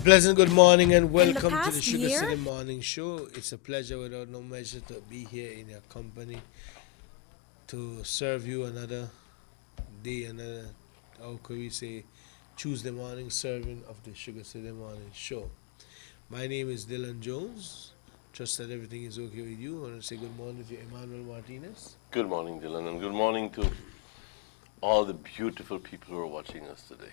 A pleasant good morning and In the welcome to the past Sugar City year, Morning Show. It's a pleasure without no measure to be here in your company to serve you another day, another, how could we say, Tuesday morning serving of the Sugar City Morning Show. My name is Dylan Jones. Trust that everything is okay with you. I want to say good morning to Emmanuel Martinez. Good morning, Dylan, and good morning to all the beautiful people who are watching us today.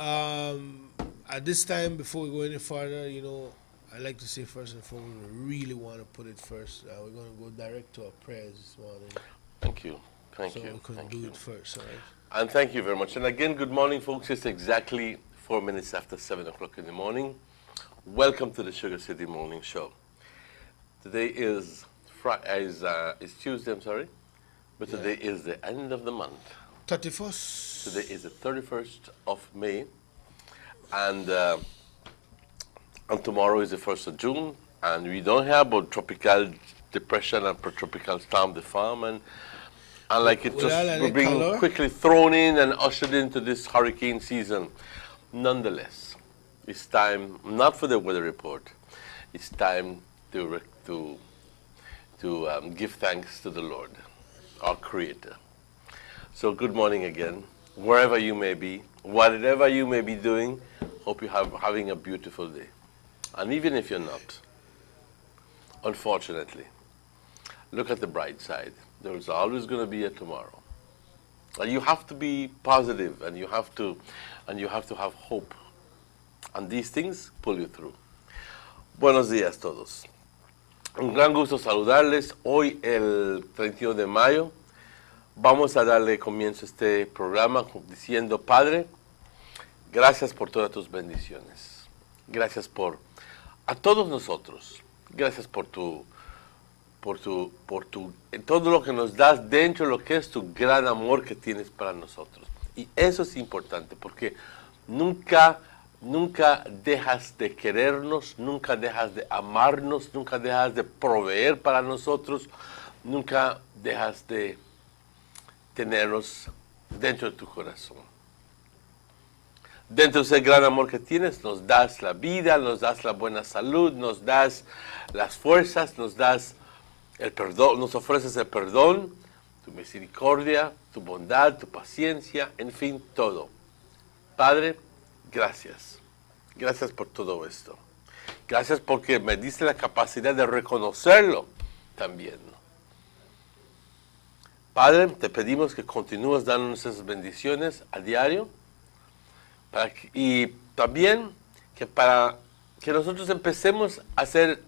Um, at this time, before we go any further, I like to say first and foremost, we really want to put it first. We're going to go direct to our prayers this morning. Thank you. Thank So you. we couldn't Thank do you. it first, all right? And thank you very much. And again, good morning, folks. It's exactly 4 minutes after 7 o'clock in the morning. Welcome to the Sugar City Morning Show. Today is is Tuesday, I'm sorry. But Yeah. today is the end of the month. 31st. Today is the 31st of May. And tomorrow is the 1st of June. And we don't have about tropical depression and tropical storm the farm. And like it With just all of we're the being color. quickly thrown in and ushered into this hurricane season. Nonetheless, it's time not for the weather report. It's time to give thanks to the Lord, our Creator. So good morning again, wherever you may be, whatever you may be doing. Hope you have having a beautiful day. And even if you're not, unfortunately, look at the bright side. There's always going to be a tomorrow. And you have to be positive, and you have to have hope. And these things pull you through. Buenos días todos. Un gran gusto saludarles. Hoy, el 31 de mayo, vamos a darle comienzo a este programa diciendo, Padre, gracias por todas tus bendiciones. Gracias por a todos nosotros. Gracias por todo lo que nos das dentro de lo que es tu gran amor que tienes para nosotros. Y eso es importante porque nunca dejas de querernos, nunca dejas de amarnos, nunca dejas de proveer para nosotros, nunca dejas de tenernos dentro de tu corazón. Dentro de ese gran amor que tienes, nos das la vida, nos das la buena salud, nos das las fuerzas, nos das el perdón, nos ofreces el perdón, tu misericordia, tu bondad, tu paciencia, en fin, todo. Padre, gracias. Gracias por todo esto. Gracias porque me diste la capacidad de reconocerlo también. Padre, te pedimos que continúes dándonos esas bendiciones a diario y también para que nosotros empecemos a ser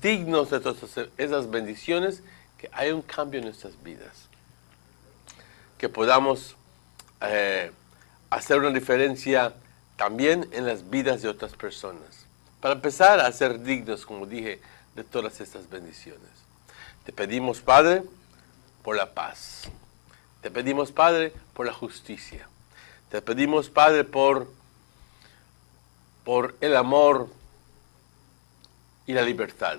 dignos de todas esas bendiciones, que haya un cambio en nuestras vidas, que podamos hacer una diferencia también en las vidas de otras personas, para empezar a ser dignos, como dije, de todas estas bendiciones. Te pedimos, Padre, por la paz. Te pedimos, Padre, por la justicia. Te pedimos, Padre, por el amor y la libertad.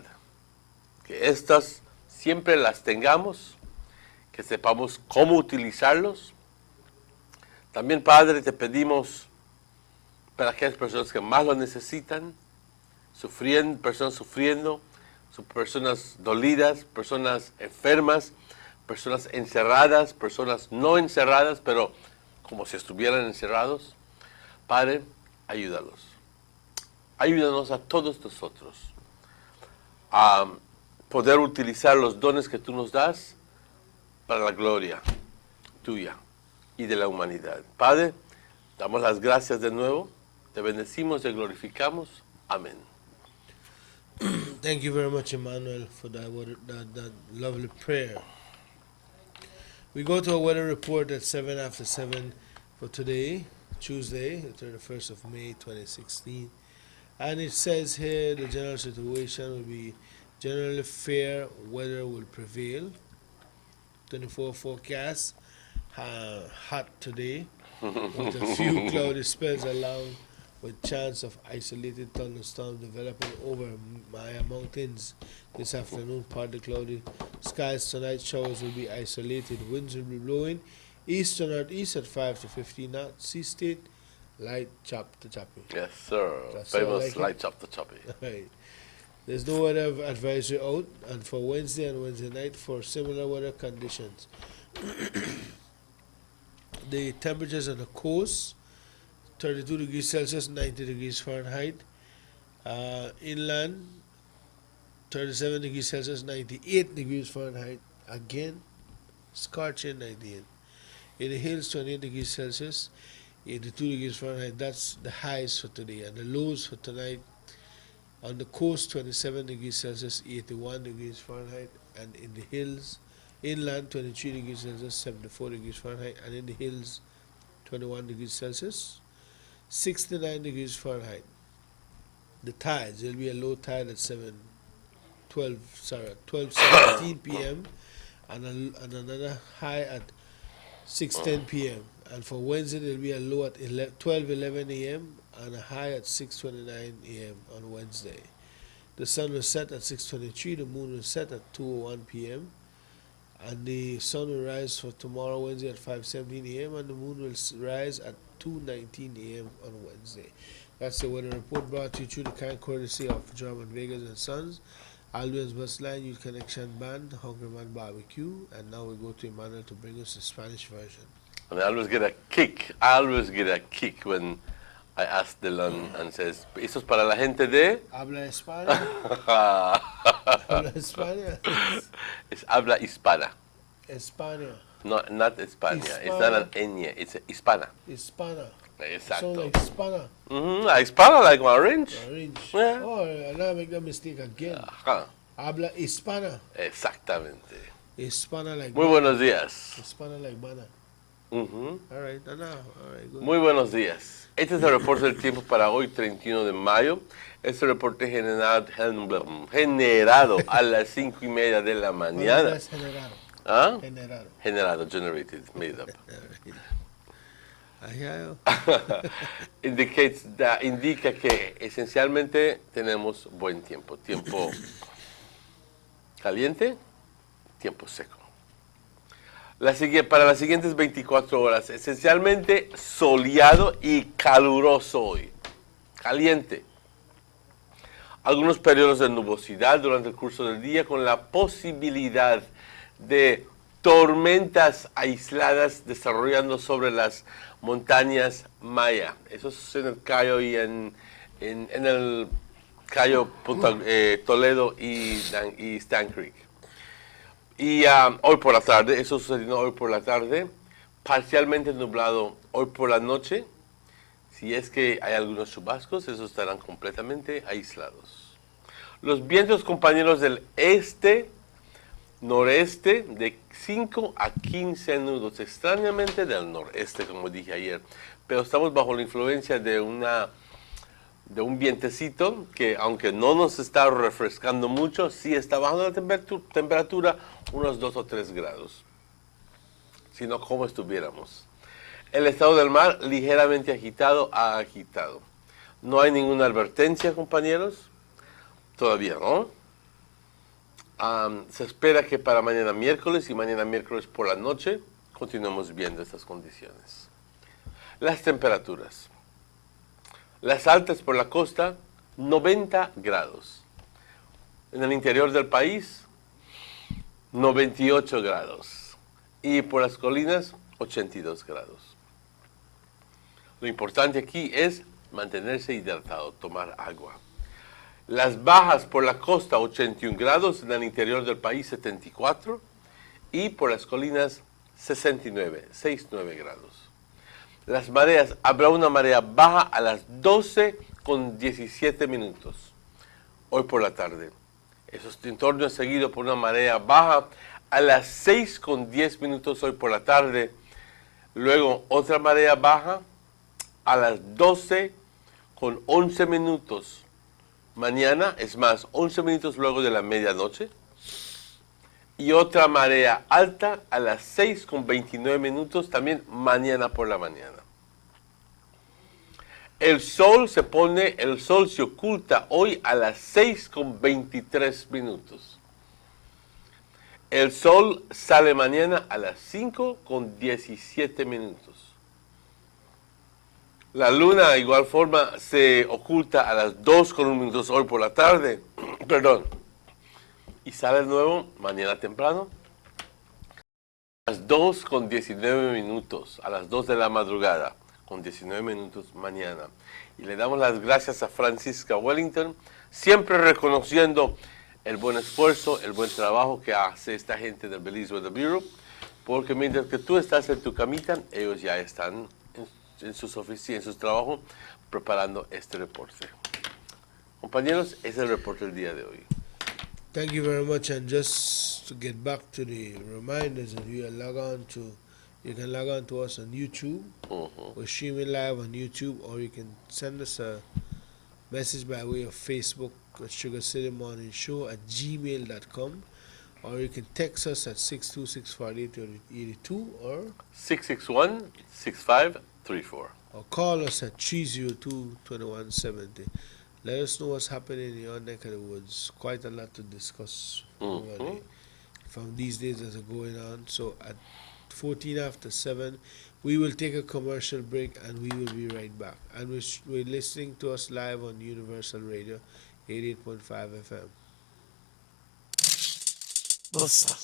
Que estas siempre las tengamos, que sepamos cómo utilizarlos. También, Padre, te pedimos para aquellas personas que más lo necesitan, personas sufriendo, personas dolidas, personas enfermas, personas encerradas, personas no encerradas, pero como si estuvieran encerrados. Padre, ayúdalos. Ayúdanos a todos nosotros a poder utilizar los dones que tú nos das para la gloria tuya y de la humanidad. Padre, damos las gracias de nuevo, te bendecimos, te glorificamos. Amén. Thank you very much, Emmanuel, for that lovely prayer. We go to a weather report at 7 after 7 for today, Tuesday, the 31st of May, 2016. And it says here the general situation will be generally fair weather will prevail. 24 forecast, hot today, with a few cloudy spells along with chance of isolated thunderstorms developing over Maya Mountains this afternoon. Partly cloudy skies tonight. Showers will be isolated. Winds will be blowing east to northeast at 5 to 15 knots. Sea state Light chop the choppy. Yes, sir. That's all I Famous like it. light chop the choppy. Right. There's no weather advisory out, and for Wednesday and Wednesday night for similar weather conditions. The temperatures on the coast 32 degrees Celsius, 90 degrees Fahrenheit. Inland 37 degrees Celsius, 98 degrees Fahrenheit. Again, scorching 98. In the hills, 28 degrees Celsius, 82 degrees Fahrenheit. That's the highs for today. And the lows for tonight, on the coast, 27 degrees Celsius, 81 degrees Fahrenheit. And in the hills, inland, 23 degrees Celsius, 74 degrees Fahrenheit. And in the hills, 21 degrees Celsius, 69 degrees Fahrenheit. The tides, there'll be a low tide at 12:17 p.m. and another high at 6:10 p.m. And for Wednesday, there'll be a low at 12:11 a.m. and a high at 6:29 a.m. on Wednesday. The sun will set at 6:23, the moon will set at 2:01 p.m. and the sun will rise for tomorrow, Wednesday, at 5:17 a.m. and the moon will rise at 2:19 a.m. on Wednesday. That's the weather report brought to you through the kind courtesy of German Vegas and Sons, Albions Bus Line, Youth Connection Band, Hungry Man Barbecue, and now we go to Emmanuel to bring us the Spanish version. And I always get a kick. I always get a kick when I ask Dylan and says, "Eso es para la gente de." Habla España. Habla España. Es habla hispana. España. No, not España. It's not an ñ. It's hispana. Hispana. Sound Exacto. like Hispana. Hispana, like orange. Orange. Yeah. Oh, and I make that mistake again. Ajá. Habla Hispana. Exactamente. Hispana like Muy buenos días. Hispana like mana. Ujú. All right, all right, good. Muy buenos días. Este es el reporte del tiempo para hoy, 31 de mayo. Este reporte generado a las 5:30 de la mañana. Es generado. ¿Ah? Generado. Generado, generated, made up. Indica que esencialmente tenemos buen tiempo. Tiempo caliente, tiempo seco. Para las siguientes 24 horas, esencialmente soleado y caluroso hoy. Caliente. Algunos periodos de nubosidad durante el curso del día con la posibilidad de tormentas aisladas desarrollando sobre las montañas Maya. Eso es en el Cayo y en el Cayo Toledo y Stan Creek. Y hoy por la tarde, eso sucedió hoy por la tarde, parcialmente nublado hoy por la noche. Si es que hay algunos chubascos, esos estarán completamente aislados. Los vientos, compañeros, del noreste de 5 a 15 nudos, extrañamente del noreste, como dije ayer, pero estamos bajo la influencia de un vientecito que, aunque no nos está refrescando mucho, sí está bajando la temperatura unos 2 o 3 grados, sino como estuviéramos. El estado del mar ligeramente agitado a agitado. No hay ninguna advertencia, compañeros, todavía no. Se espera que para mañana miércoles y mañana miércoles por la noche continuemos viendo estas condiciones. Las temperaturas. Las altas por la costa, 90 grados. En el interior del país, 98 grados. Y por las colinas, 82 grados. Lo importante aquí es mantenerse hidratado, tomar agua. Las bajas por la costa, 81 grados, en el interior del país, 74, y por las colinas, 69 grados. Las mareas, habrá una marea baja a las 12:17 hoy por la tarde. Eso es en torno seguido por una marea baja a las 6:10 hoy por la tarde. Luego otra marea baja a las 12:11 mañana, es más, 11 minutos luego de la medianoche. Y otra marea alta a las 6:29 también mañana por la mañana. El sol se oculta hoy a las 6:23. El sol sale mañana a las 5:17. La luna, de igual forma, se oculta a las 2:01 hoy por la tarde. Perdón. Y sale de nuevo mañana temprano. A las 2:19, a las 2 de la madrugada, con 19 minutos mañana. Y le damos las gracias a Francisca Wellington, siempre reconociendo el buen esfuerzo, el buen trabajo que hace esta gente del Belize Weather Bureau, porque mientras que tú estás en tu camita, ellos ya están en sus oficinas, en sus trabajos, preparando este reporte. Compañeros, ese es el reporte del día de hoy. Thank you very much. And just to get back to the reminders, that you can log on to us on YouTube. We're streaming live on YouTube, or you can send us a message by way of Facebook at Sugar City Morning Show at gmail.com, or you can text us at 626-4882, or 661-6534. or call us at 302-2170. Let us know what's happening in your neck of the woods. Quite a lot to discuss from these days that are going on. So at 14 after 7, we will take a commercial break and we will be right back. And we're listening to us live on Universal Radio 88.5 FM. Bossa.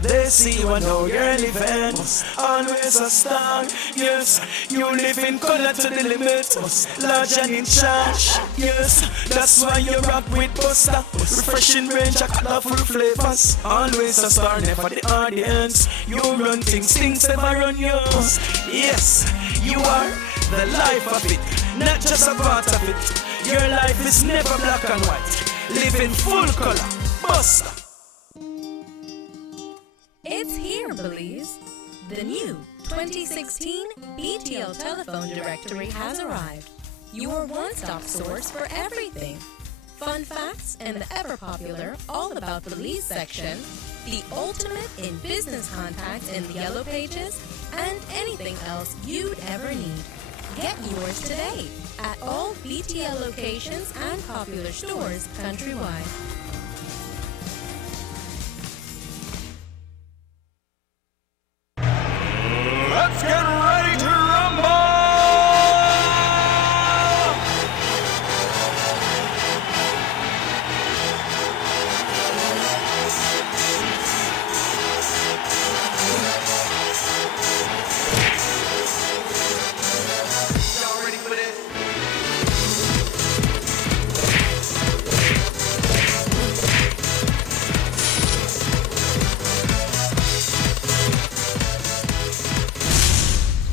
They see you and know you're living. Always a star, yes. You live in color to the limit. Large and in charge, yes. That's why you rock with Busta. Refreshing range of colorful flavors. Always a star, never the audience. You run things never run yours. Yes, you are the life of it, not just a part of it. Your life is never black and white. Live in full color, Busta. It's here, Belize. The new 2016 BTL Telephone Directory has arrived. Your one-stop source for everything. Fun facts and the ever-popular All About Belize section, the ultimate in business contacts in the Yellow Pages, and anything else you'd ever need. Get yours today at all BTL locations and popular stores countrywide. Let's get ready to rumble! Y'all ready for this?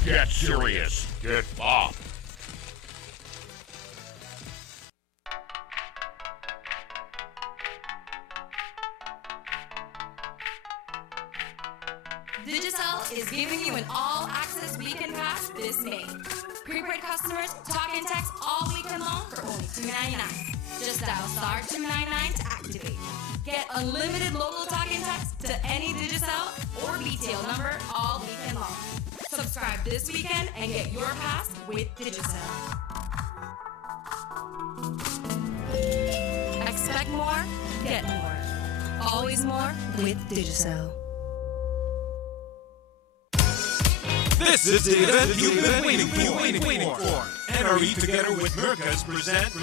Get serious. Get pop. Digicel is giving you an all-access weekend pass this May. Prepaid customers talk and text all weekend long for only $2.99. Just dial star 299 to activate. Get unlimited local talk and text to any Digicel or BTL number all weekend long. Subscribe this weekend and get your pass with Digicel. Expect more, get more. Always more with Digicel. This is the event you've been waiting for. NRE together with Mercas present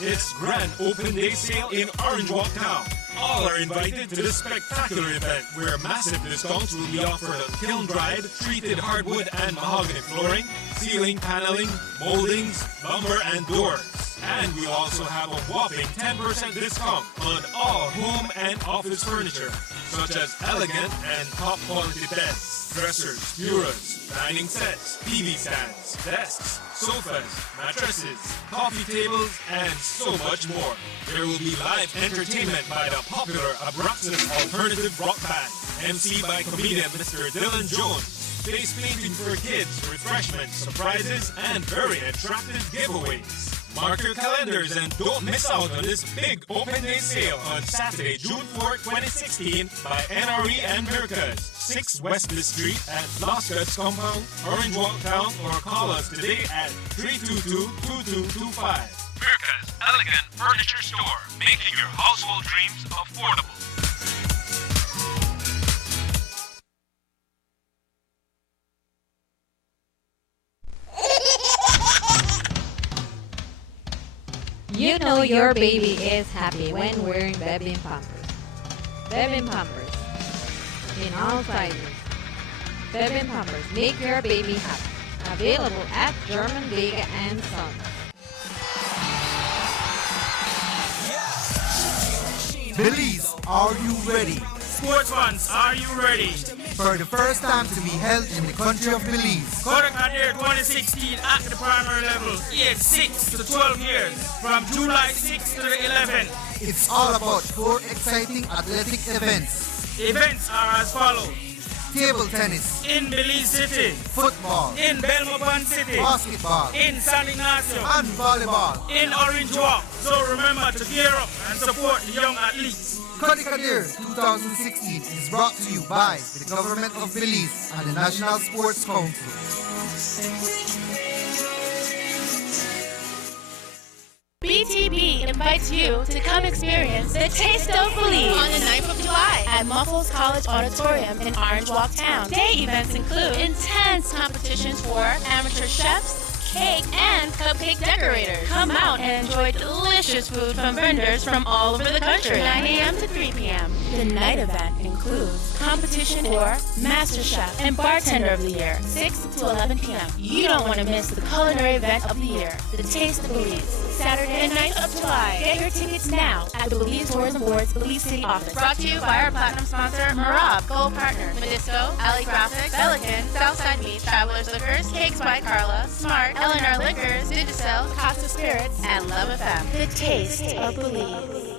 its grand open day sale in Orange Walk Town. All are invited to this spectacular event where massive discounts will be offered on kiln-dried, treated hardwood and mahogany flooring, ceiling paneling, moldings, lumber and doors. And we also have a whopping 10% discount on all home and office furniture, such as elegant and top quality desks, dressers, bureaus, dining sets, TV stands, desks, sofas, mattresses, coffee tables, and so much more. There will be live entertainment by the popular Abraxas alternative rock band, MC by comedian Mr. Dylan Jones. Face painting for kids, refreshments, surprises, and very attractive giveaways. Mark your calendars and don't miss out on this big open day sale on Saturday, June 4, 2016 by NRE and Mercas, 6 Westby Street at Lost Cuts Compound, Orange Walk Town, or call us today at 322-2225. Merca's Elegant Furniture Store, making your household dreams affordable. You know your baby is happy when wearing Bebin Pampers. Bebin Pampers. In all sizes. Bebin Pampers make your baby happy. Available at German Vega and Sons. Belize, are you ready? Sports fans, are you ready? For the first time to be held in the country of Belize. Kodakadir 2016 at the primary level, aged 6 to 12 years, from July 6 to the 11th. It's all about 4 exciting athletic events. Events are as follows. Table tennis, In Belize City, football, in Belmopan City, basketball, in San Ignacio, and volleyball. in Orange Walk. So remember to gear up and support the young athletes. Kodakadir 2016 is brought to you by the Government of Belize and the National Sports Council. BTB invites you to come experience the Taste of Belize on the 9th of July at Muffles College Auditorium in Orange Walk Town. Day events include intense competitions for amateur chefs, cake, and cupcake decorators. Come out and enjoy delicious food from vendors from all over the country. 9 a.m. to 3 p.m. The night event includes competition for Master Chef and Bartender of the Year, 6 to 11 p.m. You don't want to miss the culinary event of the year, the Taste of Belize, Saturday the 9th of July. Get your tickets now at the Belize Tourism Board's Belize City office. Brought to you by our platinum sponsor, Marab, Gold Partners, Medisco, Ali Graphics, Pelican, Southside Beach, Travelers Liquors, Cakes by Carla, Smart, Eleanor Liquors, Digicel, Costa Spirits, and Love FM. The Taste of Belize.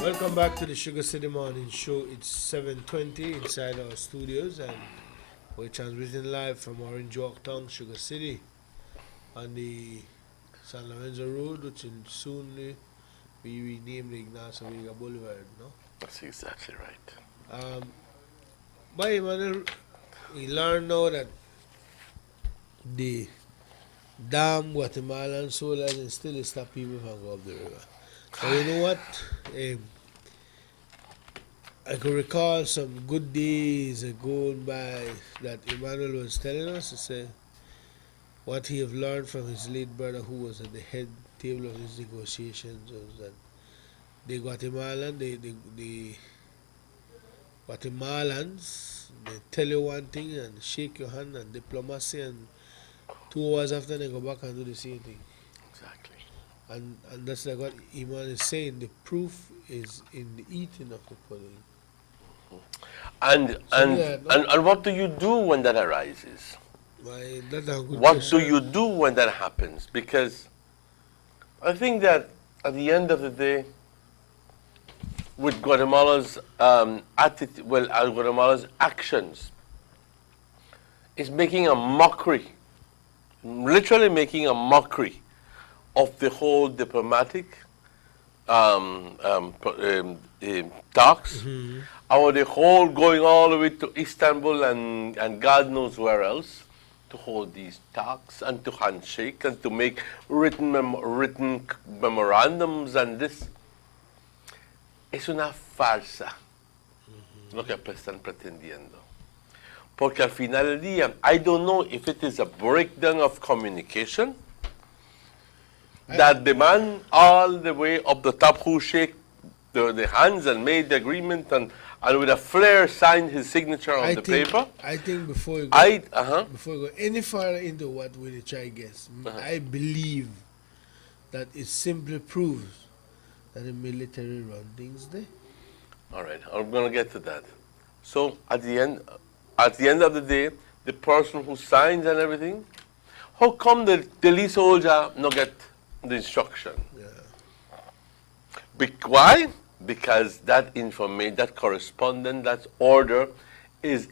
Welcome back to the Sugar City Morning Show. It's 7:20 inside our studios, and we're transmitting live from Orange Walk Town, Sugar City, on the San Lorenzo Road, which will soon be renamed the Ignacio Vega Boulevard. No, That's exactly right. But Emmanuel, we learn now that the damn Guatemalan soldiers and still stop people from going up the river. So you know what? I could recall some good days ago by that Emmanuel was telling us to say what he have learned from his late brother who was at the head table of these negotiations was that the Guatemalans, they tell you one thing and shake your hand and diplomacy, and 2 hours after they go back and do the same thing. Exactly. And that's like what Iman is saying, the proof is in the eating of the pudding. And what do you do when that arises? Why, that's a good What question. do you do when that happens? Because I think that at the end of the day, with Guatemala's Guatemala's actions, it's making a mockery, literally making a mockery of the whole diplomatic talks, or the whole going all the way to Istanbul and God knows where else to hold these talks and to handshake and to make written memorandums and this. Es una farsa lo que están pretendiendo. Porque al final del día, I don't know if it is a breakdown of communication that the man all the way up the top who shake the hands and made the agreement and with a flair signed his signature on the paper. I think before you go any further into what we try guess, I believe that it simply proves that the military run things there. All right, I'm going to get to that. So at the end of the day, the person who signs and everything, how come the lead soldier not get the instruction? Why? Because that information, that correspondence, that order is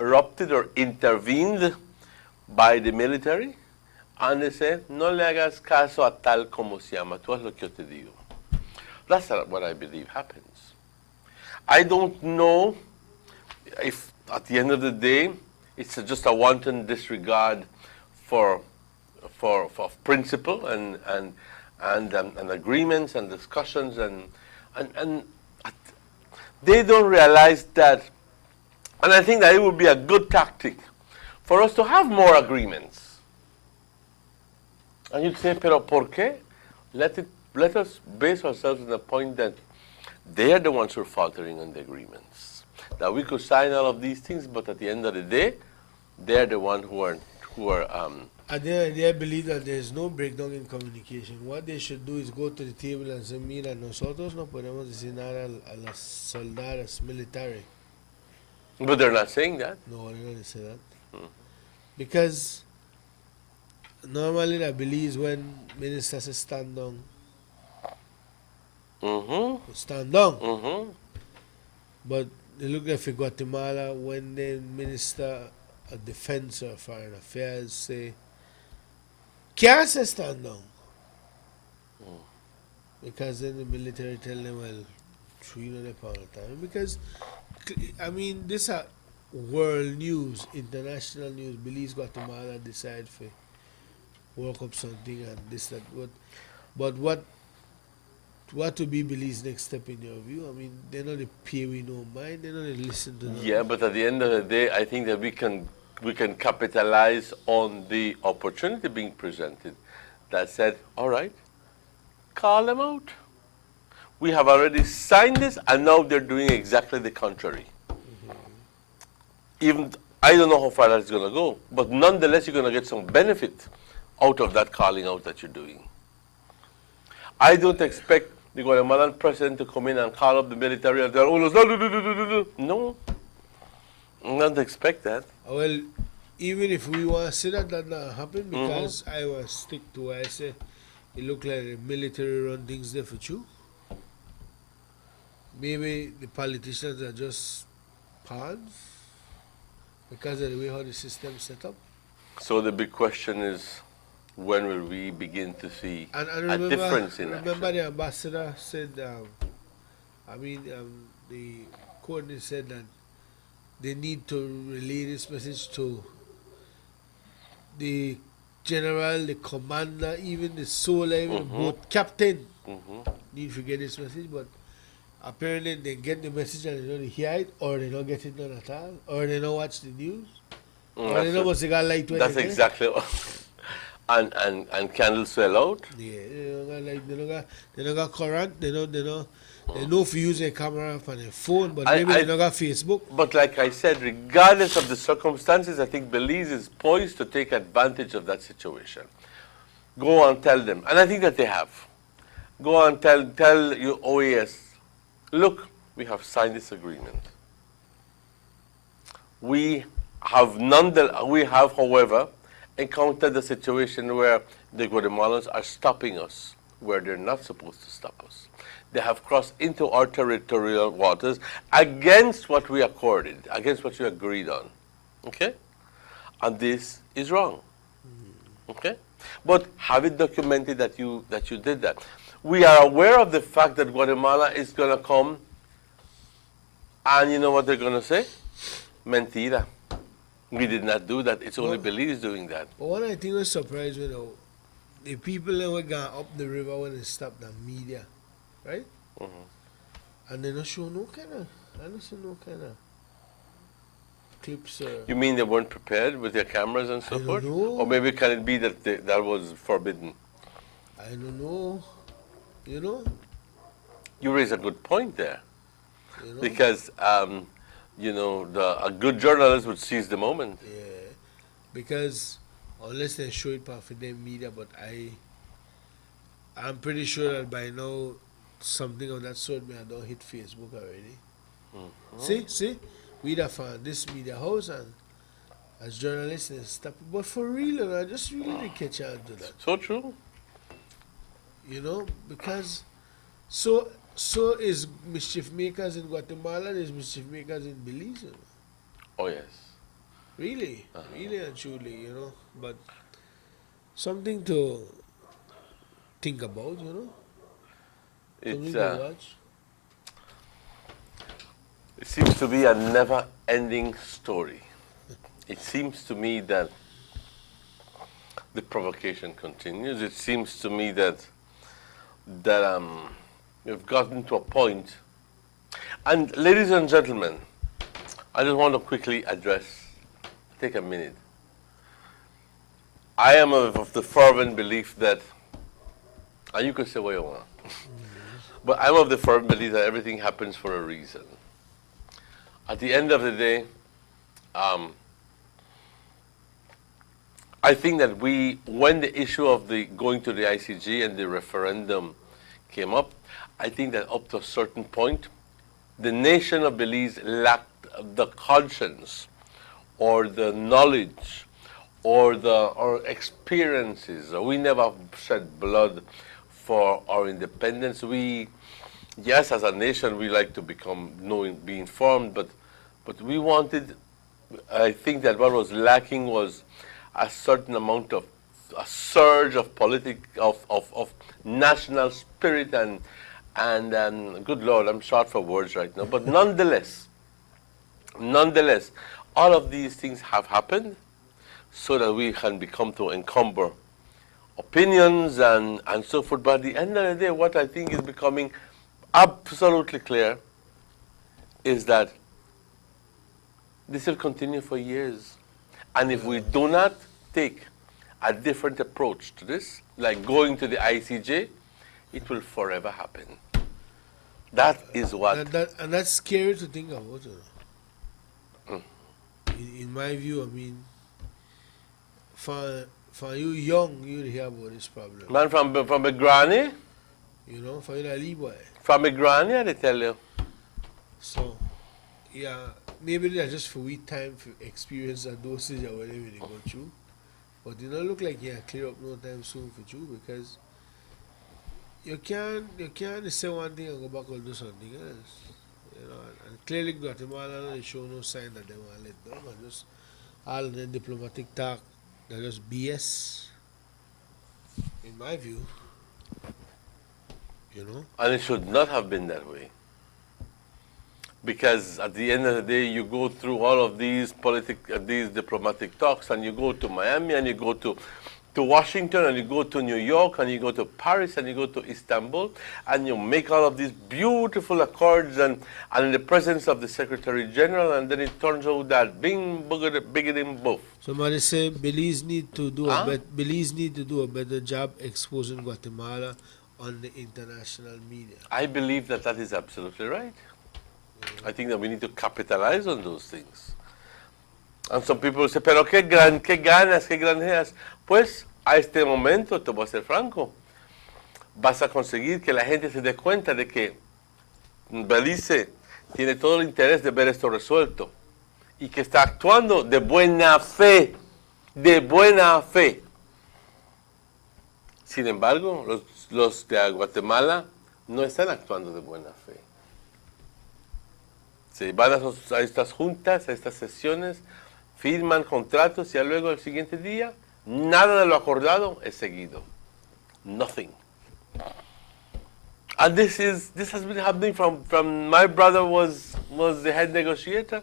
interrupted or intervened by the military, and they say, no le hagas caso a tal como se llama, tú haz lo que yo te digo. That's what I believe happens. I don't know if at the end of the day, it's just a wanton disregard for principle and agreements and discussions and they don't realize that, and I think that it would be a good tactic for us to have more agreements. And you'd say, pero ¿por qué? Let us base ourselves on the point that they are the ones who are faltering on the agreements. That we could sign all of these things, but at the end of the day, they're the ones who are They believe that there is no breakdown in communication. What they should do is go to the table and say, mira, nosotros no podemos decir nada a las soldadas military. But they're not saying that. No, they're not say that. Because normally that believes when ministers say stand down. Stand down. But they look like for Guatemala when the minister of defense or foreign affairs say, can't say stand down. Because then the military tell them, well, £300 a time. Because, I mean, this are world news, international news. Belize, Guatemala decide for work up something and this, that, what. But what to be Belize's next step in your view? I mean, they're not the pay we no mind. They're not the listen to them. Yeah, but at the end of the day, I think that we can capitalize on the opportunity being presented that said, all right, call them out. We have already signed this, and now they're doing exactly the contrary. Even I don't know how far that's going to go, but nonetheless, you're going to get some benefit out of that calling out that you're doing. I don't expect the Guatemalan president to come in and call up the military and tell, oh, no, I don't expect that. Well, even if we want to say that not happen, because I will stick to what I say, it look like the military run things there for you. Maybe the politicians are just pawns because of the way how the system is set up. So the big question is, when will we begin to see a difference in action? Remember the ambassador said, the coordinator said that they need to relay this message to the general, the commander, even the solar, even the boat captain. Need to get this message, but apparently they get the message and they don't hear it, or they don't get it done at all, or they don't watch the news, or they don't watch the guy like 20. That's exactly what. And candles fell out. Yeah, they don't got current. They know if you use a camera on their phone, but maybe they don't got Facebook. But like I said, regardless of the circumstances, I think Belize is poised to take advantage of that situation. Go and tell them, and I think that they have. Go and tell your OAS, look, we have signed this agreement. We have, however, encountered a situation where the Guatemalans are stopping us where they're not supposed to stop us. They have crossed into our territorial waters against what we accorded, against what we agreed on. Okay? And this is wrong. Okay? But have it documented that you did that. We are aware of the fact that Guatemala is going to come, and you know what they're going to say? Mentira. We did not do that. It's only Belize doing that. But one I think was surprised with the people that were going up the river when they stopped the media, right? And they don't show no kind of clips. You mean they weren't prepared with their cameras and so forth? Or maybe can it be that that was forbidden? I don't know. You know? You raise a good point there. Because, a good journalist would seize the moment. Yeah. Because unless they show it for their media, but I'm pretty sure that by now something of that sort may have done hit Facebook already. See? We have found this media house and as journalists and stuff. But for real, I just really didn't catch on to that. So true. Because so is mischief makers in Guatemala, there's mischief makers in Belize. Oh, yes. Really, really and truly, you know. But something to think about, you know. Something It's, to watch. it seems to be a never-ending story. It seems to me that the provocation continues. It seems to me that we've gotten to a point. And ladies and gentlemen, I just want to quickly take a minute. I am of the fervent belief that, and you can say what you want, but I'm of the fervent belief that everything happens for a reason. At the end of the day, I think that when the issue of the going to the ICJ and the referendum came up, I think that up to a certain point, the nation of Belize lacked the conscience or the knowledge or experiences. We never shed blood for our independence. Yes, as a nation, we like to be informed, but we wanted, I think that what was lacking was a certain amount of a surge of national spirit and good Lord, I'm short for words right now. But nonetheless, all of these things have happened so that we can become to encumber opinions and so forth. But at the end of the day, what I think is becoming absolutely clear is that this will continue for years. And if we do not take a different approach to this, like going to the ICJ, it will forever happen. That is what... And that's scary to think about. In my view, I mean, for you young, you hear about this problem. Man, from a granny? You know, for you a little boy. From a granny, I tell you. So, yeah, maybe that's just for we time for experience and dosage or whatever they go through. But it don't look like you clear up no time soon for you, because you can't say one thing and go back and do something else. You know, and clearly Guatemala they show no sign that they want to let down, and just all the diplomatic talk, they're just BS. In my view. You know? And it should not have been that way. Because at the end of the day, you go through all of these diplomatic talks, and you go to Miami, and you go to Washington, and you go to New York, and you go to Paris, and you go to Istanbul, and you make all of these beautiful accords, and in the presence of the Secretary General, and then it turns out that bing, bigger than both. Somebody say Belize need to do a better job exposing Guatemala on the international media. I believe that is absolutely right. I think that we need to capitalize on those things. And some people say, pero qué granjeas. Pues, a este momento, te voy a ser franco, vas a conseguir que la gente se dé cuenta de que Belice tiene todo el interés de ver esto resuelto y que está actuando de buena fe, Sin embargo, los de Guatemala no están actuando de buena fe. Se van a estas juntas, a estas sesiones, firman contratos y luego el siguiente día nada de lo acordado es seguido. Nothing. And this has been happening from my brother was the head negotiator.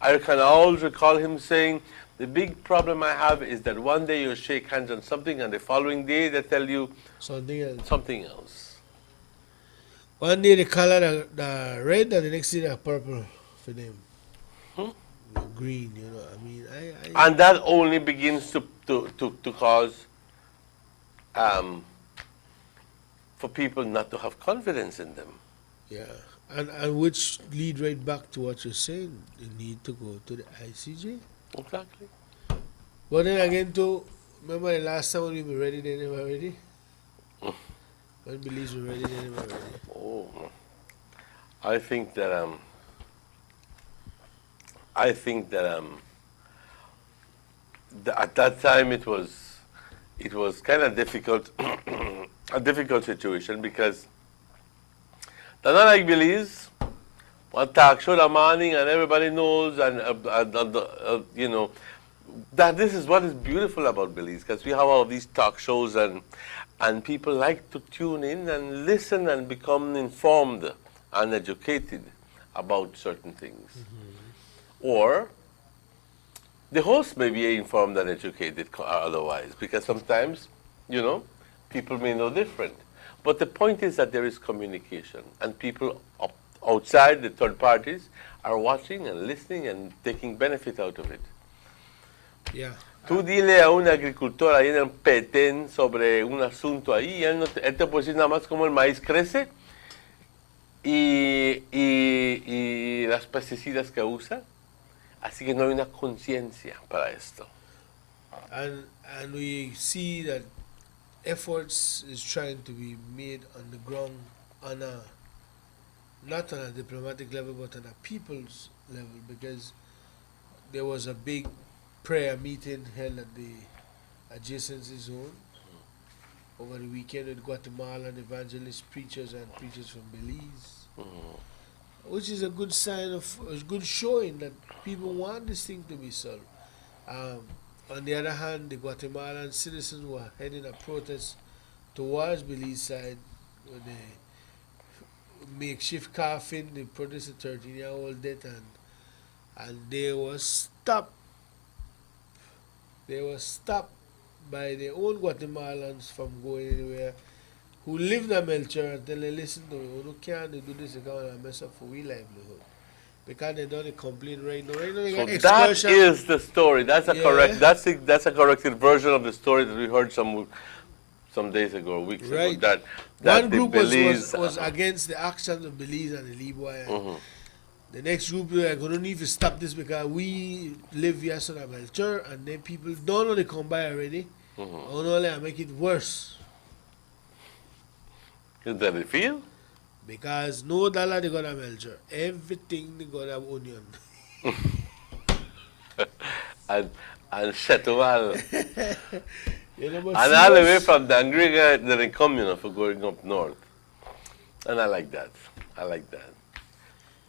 I can always recall him saying, the big problem I have is that one day you shake hands on something and the following day they tell you something else. One day they color the red and the next day the purple for them. The green, you know. I mean, and that only begins to cause for people not to have confidence in them. Yeah, and which lead right back to what you're saying. They need to go to the ICJ. Exactly. But then again, too, remember the last time when we were ready, they never ready? When Belize were ready, they never ready. Oh, I think that at that time it was kind of difficult, a difficult situation, because they're not like Belize, one talk show in the morning, and everybody knows, and you know, that this is what is beautiful about Belize, because we have all of these talk shows, and people like to tune in and listen and become informed and educated about certain things. Or the host may be informed and educated otherwise, because sometimes, you know, people may know different. But the point is that there is communication, and people outside, the third parties, are watching and listening and taking benefit out of it. Yeah. Tú dile a un agricultor ahí en el Petén sobre un asunto ahí, y él te puede decir nada más cómo el maíz crece y las pesticidas que usa. Así que no hay una conciencia para esto. And we see that efforts is trying to be made on the ground on a, not on a diplomatic level, but on a people's level, because there was a big prayer meeting held at the adjacency zone over the weekend with Guatemalan evangelists, preachers, and preachers from Belize, which is a good sign of, a good showing that people want this thing to be solved. On the other hand, the Guatemalan citizens were heading a protest towards Belize side with the makeshift coffin. They protested 13-year-old death, and they were stopped. They were stopped by their own Guatemalans from going anywhere, who lived in Melchor, until they listen to me. You can't do this, you can't mess up for we livelihood. Because they don't complain right now. Right now they got So that excursion. is the story. That's a correct. That's a corrected version of the story that we heard some days ago, weeks ago. Right. That One the group Belize, was against the actions of Belize and the Liboy. The next group, they're going to need to stop this because we live here in Melchor, and then people don't know they come by already. Only I make it worse. Is that the feel? Because no dollar they got a Melchor. Everything they got a onion. and Chetumal. You know, but And all the way from Dangriga, they come, you know, for going up north. And I like that. I like that.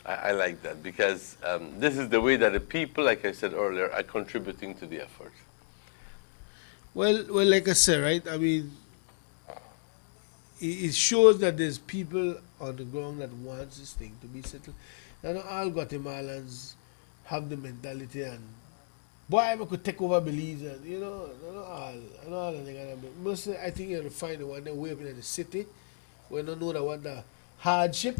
I like that because this is the way that the people, like I said earlier, are contributing to the effort. Well, like I said, right? I mean, it shows that there's people on the ground that wants this thing to be settled. And all Guatemalans have the mentality and boy, I could take over Belize, and you know, not all of them. Mostly, I think you'll find the one that way up in the city, we don't know that what the hardship,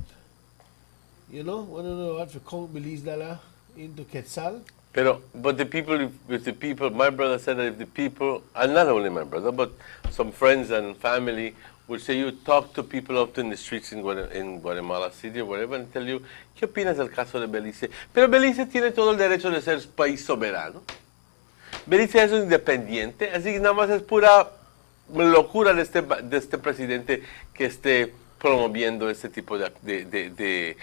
you know, we don't know what to count Belize dollar into Quetzal. But the people, my brother said that if the people, and not only my brother, but some friends and family would say, you talk to people out in the streets in Guatemala City or whatever, and tell you, ¿qué opinas del caso de Belice? Pero Belice tiene todo el derecho de ser país soberano. Belice es independiente, así que nada más es pura locura de este presidente que esté promoviendo este tipo de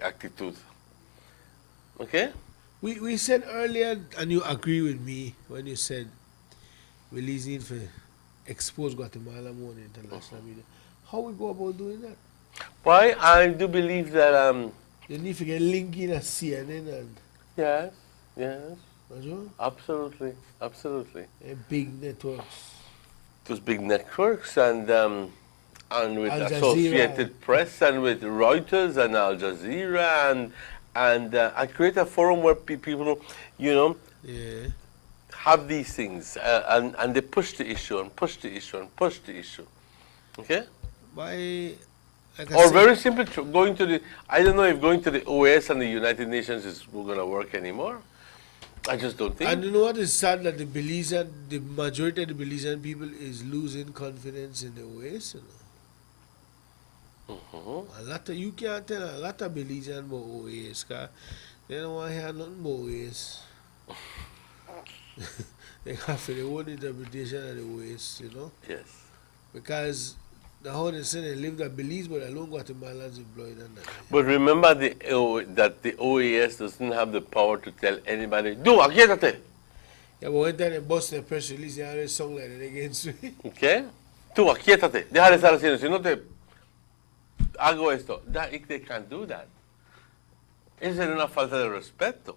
actitud. Okay? We said earlier, and you agree with me when you said Belize need to expose Guatemala more in international media. How we go about doing that? Why? I do believe that you need to get linked in a CNN and yes, absolutely. Big networks. Those big networks and with Al Associated Press and with Reuters and Al Jazeera and I create a forum where people, you know, have these things and they push the issue and push the issue and push the issue. Okay? Or very simply going to I don't know if going to the OAS and the United Nations is going to work anymore. I just don't think. And you know what is sad, that the majority of the Belizean people is losing confidence in the OAS. You know? You can't tell a lot of Belizean about OAS, because they don't want to hear nothing about OAS. They have their own interpretation of the OAS, you know? Yes. Because how they say they live in Belize, but alone Guatemalans employed on that. But remember that the OAS doesn't have the power to tell anybody, do, aquíétate. Yeah, but when they bust their press release, they always song like that against me. Okay? Tú, aquíétate. Deja de estar haciendo. Si no te hago esto. They can't do that. Esa es una falta de respeto.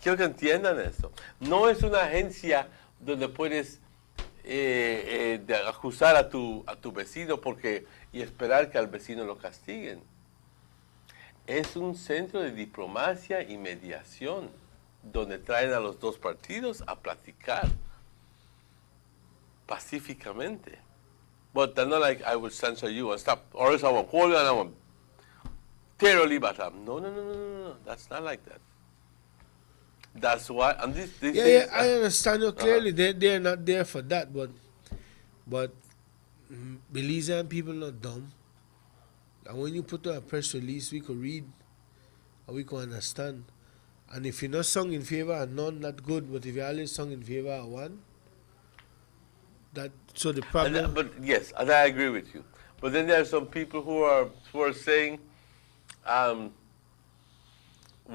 Quiero que entiendan esto. No es una agencia donde puedes acusar a tu vecino y esperar que al vecino lo castiguen. Es un centro de diplomacia y mediación donde traen a los dos partidos a platicar pacíficamente. But they're not like I will censor you and stop, or else I will call you and I will tear your lip out. No. That's not like that. That's why. And this Yeah, I understand you clearly. They're not there for that, but Belizean people not dumb. And when you put out a press release, we could read and we could understand. And if you're not sung in favor of none, not good. But if you always sung in favor of one, that so the problem. But yes, and I agree with you. But then there are some people who are saying,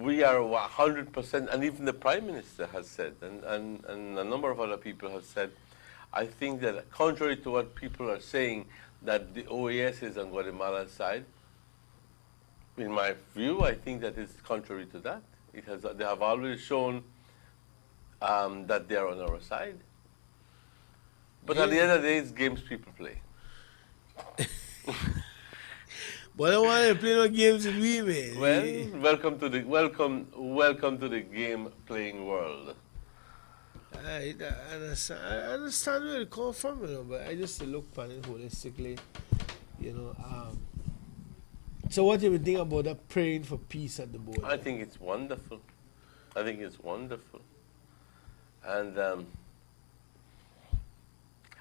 we are 100%, and even the Prime Minister has said, and a number of other people have said, I think that contrary to what people are saying, that the OAS is on Guatemala's side, in my view, I think that it's contrary to that. They have always shown that they are on our side. But at the end of the day, it's games people play. But I don't want to play no games with we, man. Well, welcome to the game playing world. I understand where it comes from, but I just look upon it holistically, So what do you think about that praying for peace at the border? I think it's wonderful. And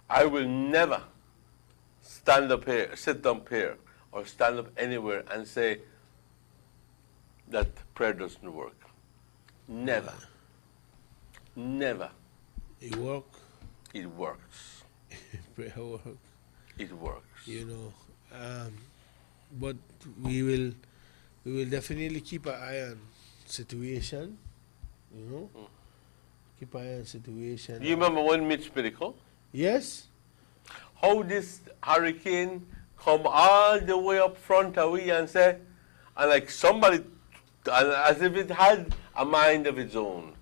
I will never sit up here, or stand up anywhere and say that prayer doesn't work. Never. It work. It works. Prayer work. It works. But we will definitely keep an eye on situation. Keep an eye on situation. Do you remember when Mitch Miracle? Yes. How this hurricane come all the way up front of we and say, and like somebody, as if it had a mind of its own,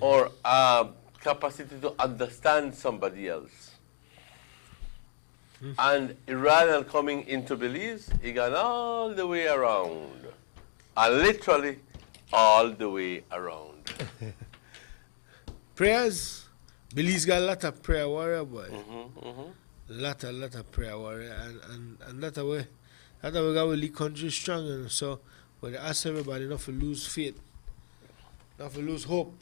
or a capacity to understand somebody else. And rather than coming into Belize, he got all the way around, and literally all the way around. Prayers. Belize got a lot of prayer warrior, boy. Lot of prayer warrior, and that way we got the country strong, so but I ask everybody not to lose faith, not to lose hope,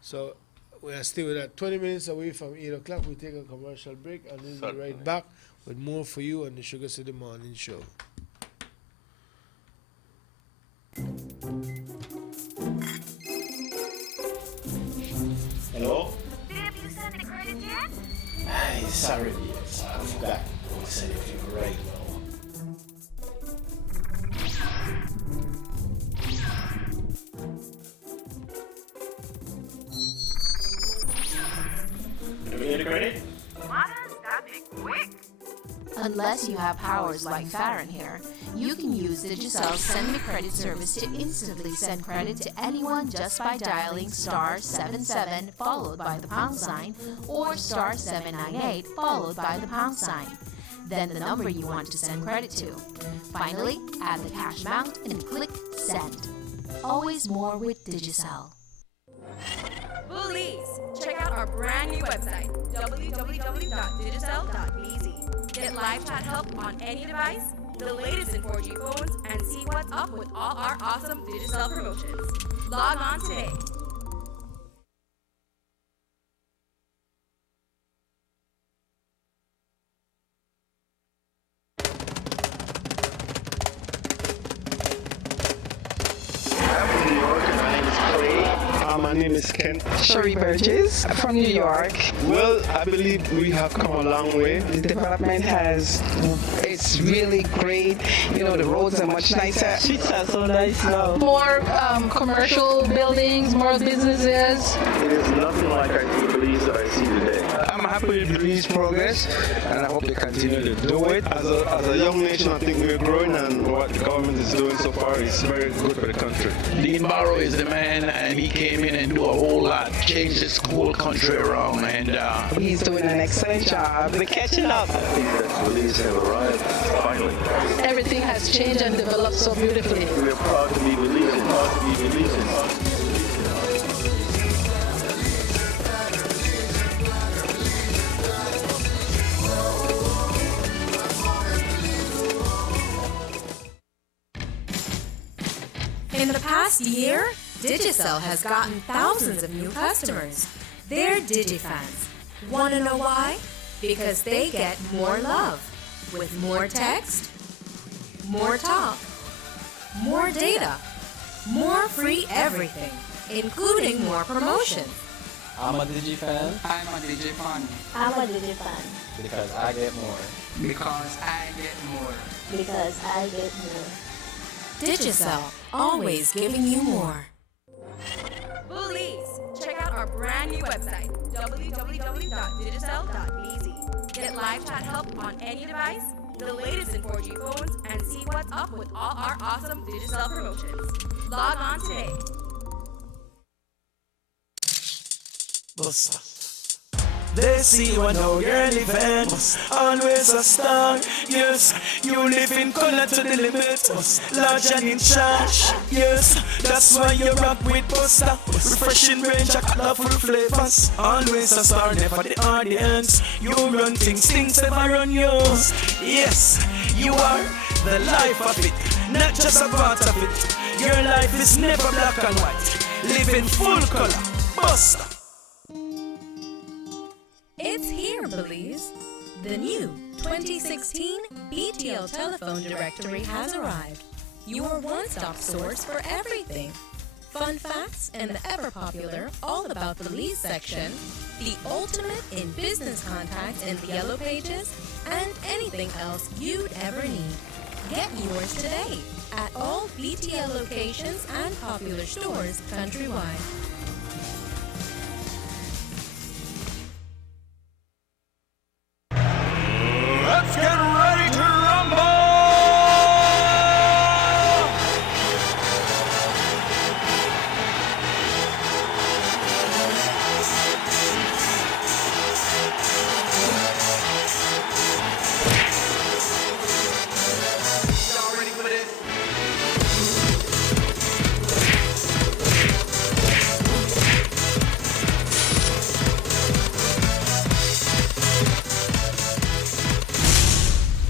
So we are still with that. 20 minutes away from 8 o'clock, we take a commercial break, and we'll be right back with more for you on the Sugar City Morning Show. Hello? Have you sent the credit yet? Sorry, yes. I forgot. We'll send it to you right now. Have you get the credit? What? That'd be quick. Unless you have powers like Farron here, you can use Digicel's Send Me Credit service to instantly send credit to anyone just by dialing *77 followed by the # or *798 followed by the #, then the number you want to send credit to. Finally, add the cash amount and click Send. Always more with Digicel. Bullies! Check out our brand new website, www.digicel.bz. Get live chat help on any device, the latest in 4G phones, and see what's up with all our awesome Digicel promotions. Log on today. My name is Ken. Sherry Burgess from New York. Well, I believe we have come a long way. The development it's really great. The roads are much nicer. Streets are so nice now. More commercial buildings, more businesses. It is nothing like I believe that I see today. I'm happy with Belize's progress, and I hope they continue to do it. As a young nation, I think we're growing, and what the government is doing so far is very good for the country. Dean Barrow is the man, and he came in and do a whole lot, changed this whole country around, and he's doing an excellent job. They're catching up. I think that Belize have arrived, finally. Everything has changed and developed so beautifully. We are proud to be Belizean, proud to be Belizean. In the past year, Digicel has gotten thousands of new customers. They're DigiFans. Want to know why? Because they get more love with more text, more talk, more data, more free everything, including more promotions. I'm a DigiFan. I'm a DigiFan. I'm a DigiFan. Because I get more. Because I get more. Because I get more. Digicel, always giving you more. Bullies! Check out our brand new website, www.digicel.bz. Get live chat help on any device, the latest in 4G phones, and see what's up with all our awesome Digicel promotions. Log on today. They see you know you're living, always a star. Yes, you live in color to the limit, large and in charge. Yes, that's why you rock with Buster. Refreshing range of colorful flavors. Always a star, never the audience. You run things never run yours. Yes, you are the life of it, not just a part of it. Your life is never black and white. Live in full color, Buster. It's here, Belize. The new 2016 BTL Telephone Directory has arrived. Your one-stop source for everything. Fun facts and the ever-popular All About Belize section, the ultimate in business contacts in the Yellow Pages, and anything else you'd ever need. Get yours today at all BTL locations and popular stores countrywide. Let's get ready to rumble! Y'all ready for this?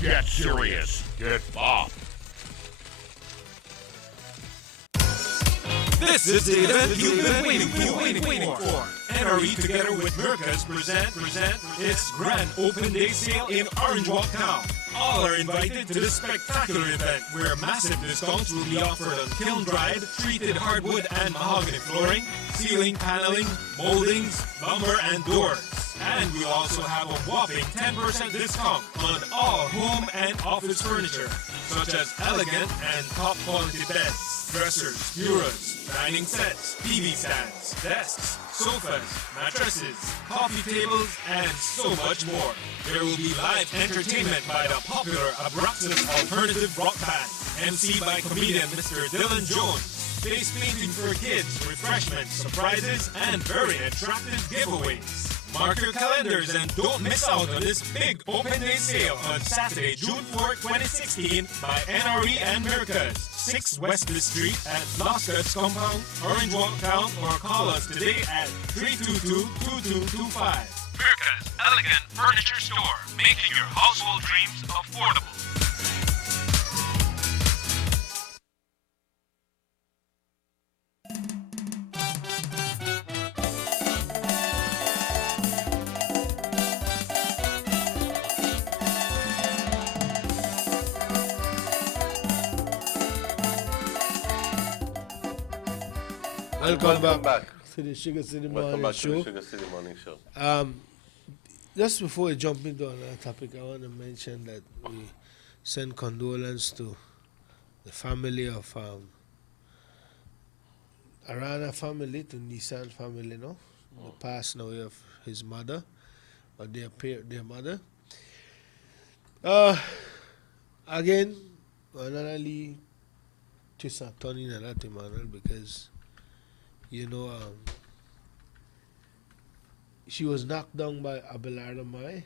Get serious. Get bopped. This is the event you've been waiting for. NRE together with Mercas present its Grand Open Day Sale in Orange Walk Town. All are invited to this spectacular event where massive discounts will be offered on kiln-dried, treated hardwood and mahogany flooring, ceiling paneling, moldings, lumber and doors. And we'll also have a whopping 10% discount on all home and office furniture, such as elegant and top quality beds, dressers, bureaus, dining sets, TV stands, desks, sofas, mattresses, coffee tables, and so much more. There will be live entertainment by the popular Abraxas Alternative Rock Band, MC by comedian Mr. Dylan Jones, face painting for kids, refreshments, surprises, and very attractive giveaways. Mark your calendars and don't miss out on this big open day sale on Saturday, June 4, 2016 by NRE and Mercas, 6 Wesley Street at Lost Cuts Compound, Orange Walk Town, or call us today at 322-2225. Mercas Elegant Furniture Store, making your household dreams affordable. Welcome back to the Sugar City Welcome Morning back to Show. the Sugar City Morning Show. Just before we jump into another topic, I want to mention that we send condolence to the family of Arana family, to Nissan family, no? The passing away of his mother, or their mother. Again, another twist and turn in that, Emmanuel, because she was knocked down by Abelardo Mai,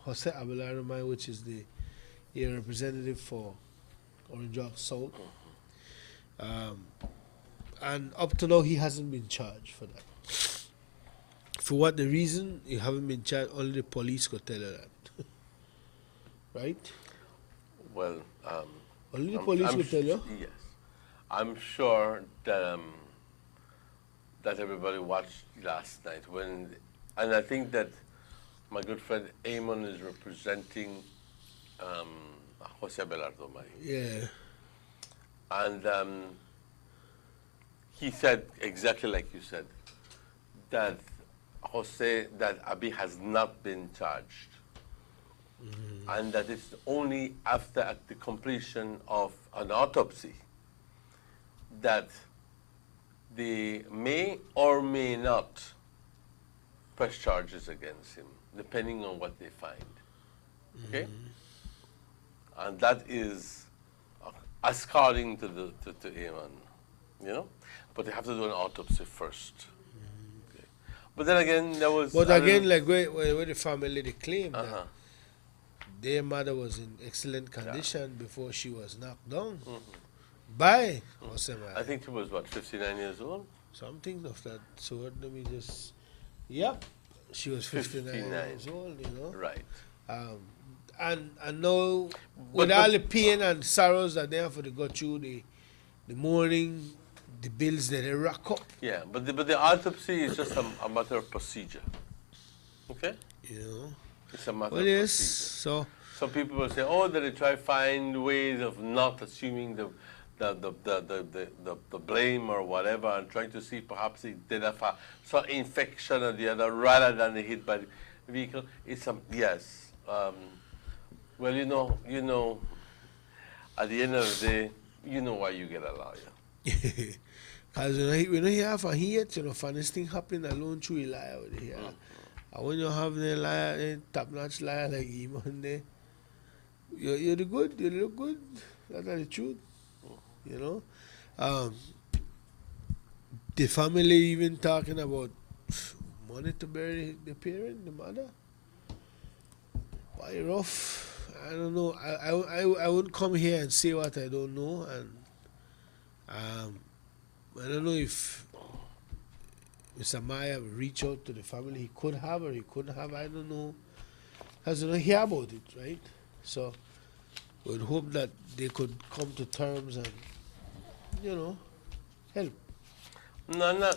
Jose Abelardo Mai, which is the representative for Orange Walk South. And up to now, he hasn't been charged for that. For what the reason he haven't been charged, only the police could tell her that. Right? Well, only the police will tell you. Yes, I'm sure that that everybody watched last night and I think that my good friend Amon is representing Jose Abelardo Mai. Yeah. And he said exactly like you said that Abi has not been charged. And that it's only after the completion of an autopsy that they may or may not press charges against him, depending on what they find. Okay? And that is according to Amon, But they have to do an autopsy first. Okay. But then again, there was... But again, like where the family, they claim that their mother was in excellent condition before she was knocked down by Jose Mai. I think she was, 59 years old? Something of that sort. Let me just... Yep. She was 59 years old, Right. And now, with all the pain and sorrows that they have to go through, the mourning, the bills that they rack up. Yeah, but the autopsy is just a matter of procedure. Okay? It's a matter of procedure. So some people will say, that they try to find ways of not assuming the blame or whatever, and trying to see perhaps he did have some infection or the other rather than the hit by the vehicle. It's yes. Well, at the end of the day, you know why you get a lawyer. Because when you have a hate, funniest thing happen alone through a liar over here. And when you have a liar, a top-notch liar like him on there, you're the good, you look good. That's the truth. The family even talking about money to bury the parent, the mother. Why rough? I don't know. I wouldn't come here and say what I don't know, and I don't know if Mr. Maya reached out to the family. He could have or he couldn't have. I don't know. Because you don't hear about it, right? So we'd hope that they could come to terms and, help.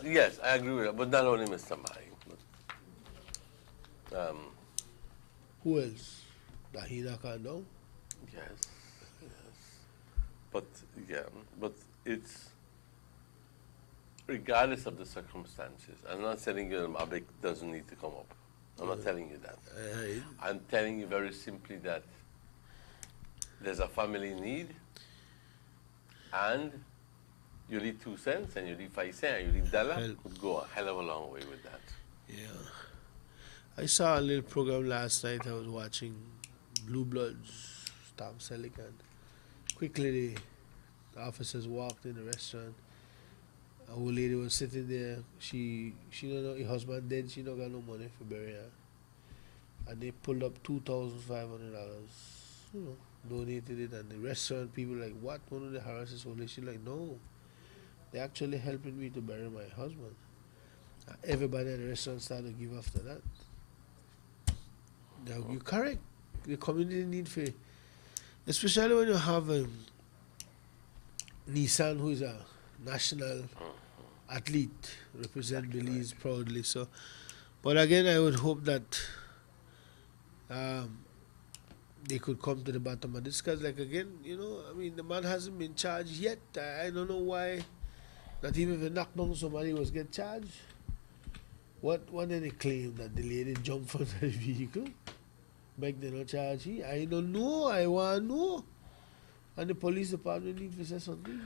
Yes, I agree with that, but not only Mr. Maya. Who else? Dahina Kandong? Yes. But it's regardless of the circumstances. I'm not telling you that Mabek doesn't need to come up. I'm not telling you that. I'm telling you very simply that there's a family need, and you need 2 cents, and you need 5 cents, and you need $1 would go a hell of a long way with that. Yeah. I saw a little program last night. I was watching Blue Bloods, Tom Selleck, and quickly the officers walked in the restaurant. A old lady was sitting there. She don't know her husband dead. She don't got no money for burial. And they pulled up $2,500. Donated it, and the restaurant people like, what? One of the harassers old lady. She's like, no, they're actually helping me to bury my husband. Everybody at the restaurant started to give after that. Now, you're correct. The community need for, especially when you have Nissan, who is a national athlete, represent Belize proudly. So, but again, I would hope that they could come to the bottom of this. Because, like, again, the man hasn't been charged yet. I don't know why. Not even if they knock down somebody was get charged. What did they claim that the lady jumped from the vehicle? Make them not charge he? I don't know. I want to know. And the police department need to say something.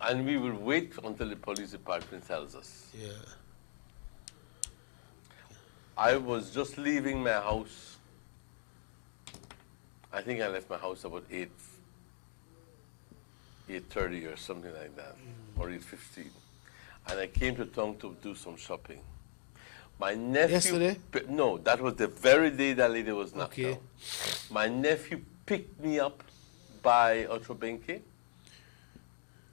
And we will wait until the police department tells us. Yeah. I was just leaving my house. I think I left my house about 8:30 or something like that, or 8:15. And I came to town to do some shopping. My nephew... Yesterday? No, that was the very day that lady was knocked Okay. out. My nephew picked me up by Otrobenke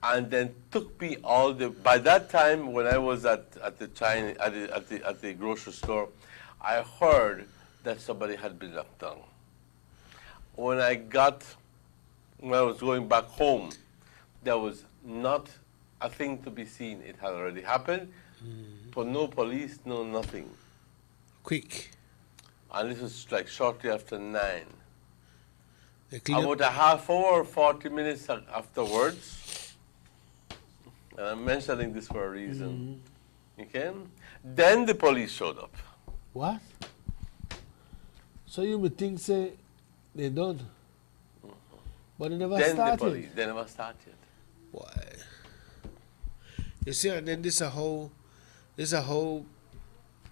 and then took me all the... By that time, when I was at the grocery store, I heard that somebody had been knocked down. When I was going back home, there was not a thing to be seen. It had already happened, but no police, no nothing. Quick. And this was like shortly after 9. They clean up- About a half hour, 40 minutes afterwards, and I'm mentioning this for a reason, okay? Then the police showed up. What? So you would think, say, they done? But they never Then started? the police, they never started. Why? You see, and then this is how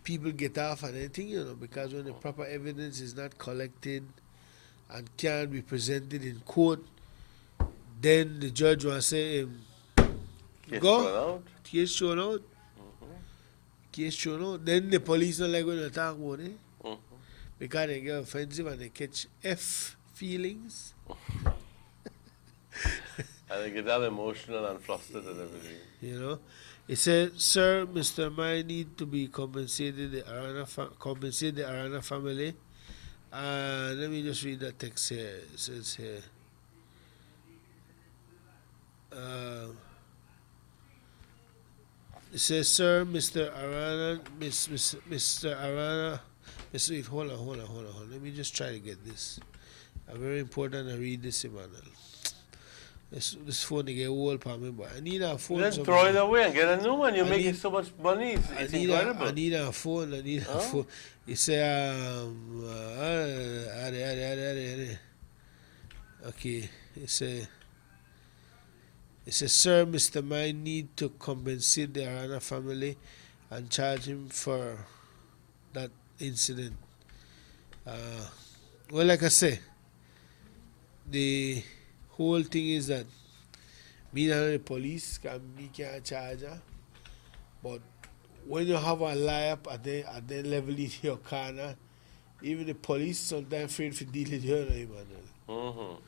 people get off on anything, you know, because when the proper evidence is not collected and can't be presented in court, then the judge will say, Case go, thrown out. case thrown out. Case thrown out. Then the police don't like when you talk about it, because they get offensive and they catch F feelings. And they get all emotional and flustered and everything. You know, it says, "Sir, Mr. Mai need to be compensated compensate the Arana family." Let me just read that text here. It says here. It says, "Sir, Mr. Arana, Mr. Arana." Wait, hold on. Let me just try to get this. Very important. I read this, Emmanuel. This phone they get old for me, but I need a phone. Then throw it away and get a new one. You're I making need- so much money. It's incredible. I need a phone. A phone. It say okay. It says, "Sir, Mr. Mai need to compensate the Arana family and charge him for that incident." Well, like I say, the whole thing is that me and the police can't charge her, but when you have a lie up at the level in your corner, even the police sometimes afraid to deal with you, Emmanuel.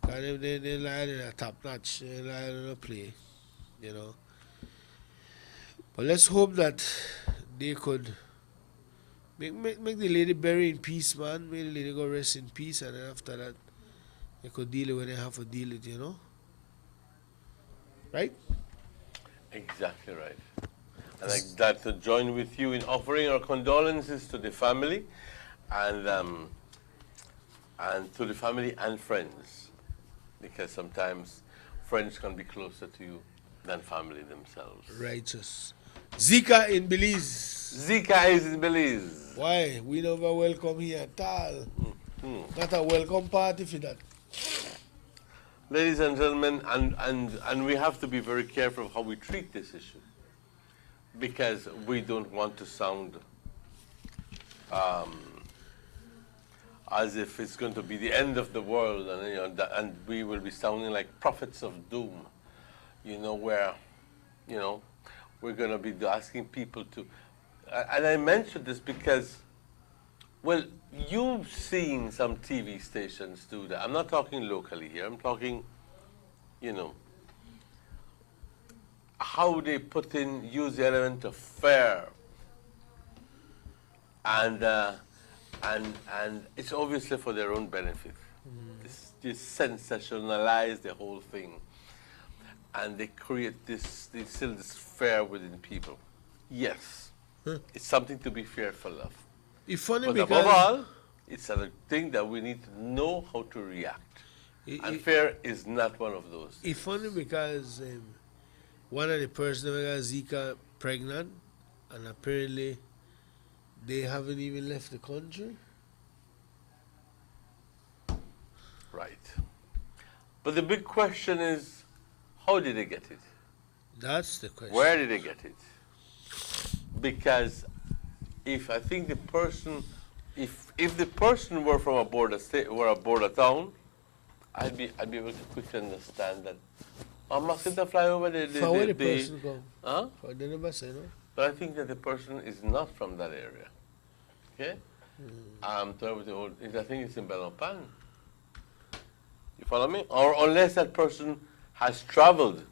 Because they lie in a top notch, they lie in a play, you know. But let's hope that they could make the lady bury in peace, man. Make the lady go rest in peace, and then after that, they could deal with what they have to deal with, you know. Right? Exactly right. And I'd like to join with you in offering our condolences to the family and to the family and friends, because sometimes friends can be closer to you than family themselves. Righteous. Zika in Belize. Zika is in Belize. Why? We never welcome here at all. Not a welcome party for that. Ladies and gentlemen, and we have to be very careful of how we treat this issue, because we don't want to sound as if it's going to be the end of the world, and and we will be sounding like prophets of doom, where, we're going to be asking people to, and I mentioned this because, well, you've seen some TV stations do that. I'm not talking locally here. I'm talking, how they use the element of fair, and it's obviously for their own benefit. They sensationalize the whole thing, and they create this fear within people. Yes, it's something to be fearful of. It's funny but because above all, it's a thing that we need to know how to react. And fear is not one of those. It's funny because one of the persons that got Zika pregnant, and apparently they haven't even left the country. Right. But the big question is, how did they get it? That's the question. Where did they get it? Because if I think the person, if the person were from a border state, were a border town, I'd be able to quickly understand that. A mosquito fly over the From where the person come? Huh? For the never say no. But I think that the person is not from that area. Okay? I think it's in Belmopan. You follow me? Or unless that person has traveled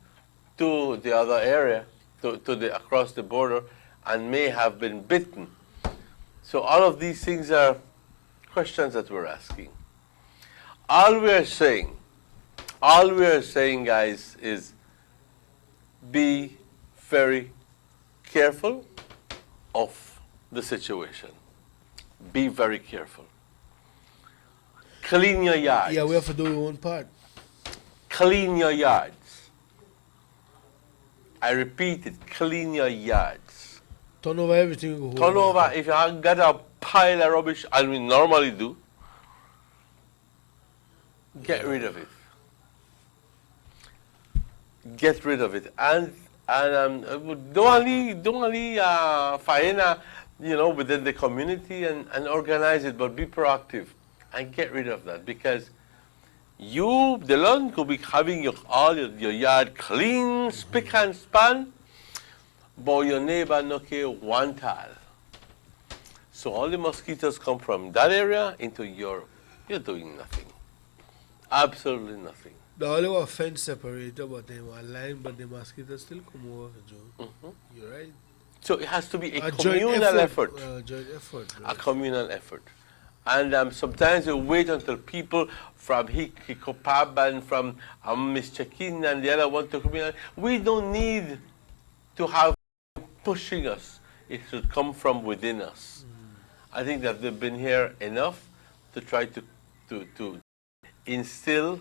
to the other area, to the across the border, and may have been bitten. So all of these things are questions that we're asking. All we are saying, guys, is be very careful of the situation. Be very careful. Clean your yards. Yeah, we have to do our own part. Clean your yards. I repeat it, clean your yards. Turn over everything. You go Turn home. over, if you have got a pile of rubbish, and we normally do, get rid of it. Get rid of it. And don't only find within the community and organize it, but be proactive and get rid of that, because you, the Lord, could be having all your yard clean, spick and span, but your neighbor no care one tile. So all the mosquitoes come from that area into you're doing nothing. Absolutely nothing. The only one fence separator, but they were line, but the mosquitoes still come over, Joe. You're right. So it has to be a joint communal effort. Joint effort. A communal effort. And sometimes we wait until people from Hikopab and from Mischekin and the other one to come in. We don't need to have pushing us. It should come from within us. I think that they've been here enough to try to instill,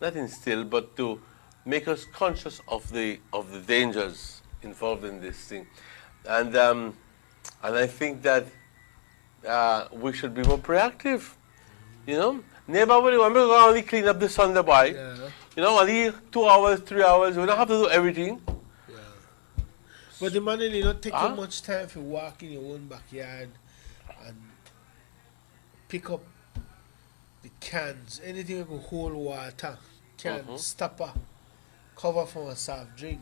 not instill, but to make us conscious of the dangers involved in this thing. And I think that we should be more proactive. Neighbor, we only clean up the Sunday boy. Yeah. Only 2 hours, 3 hours. We don't have to do everything. Yeah. But the man, take too much time to walk in your own backyard and pick up the cans, anything that can hold water, cans, stopper, cover from a soft drink.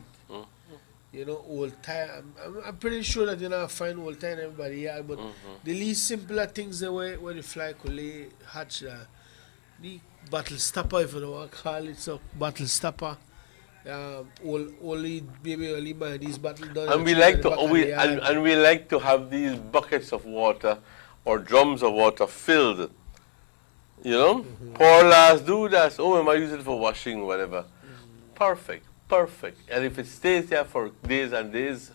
Old tire. I'm pretty sure that find old tire in everybody's yard, but the least simpler things where the fly could lay, hatch, the bottle stopper, if you don't want to call it so, bottle stopper. Only buy these bottles done. And we like to have these buckets of water or drums of water filled. Pour last, do that. Oh, I might use it for washing, whatever. Perfect. And if it stays there for days and days,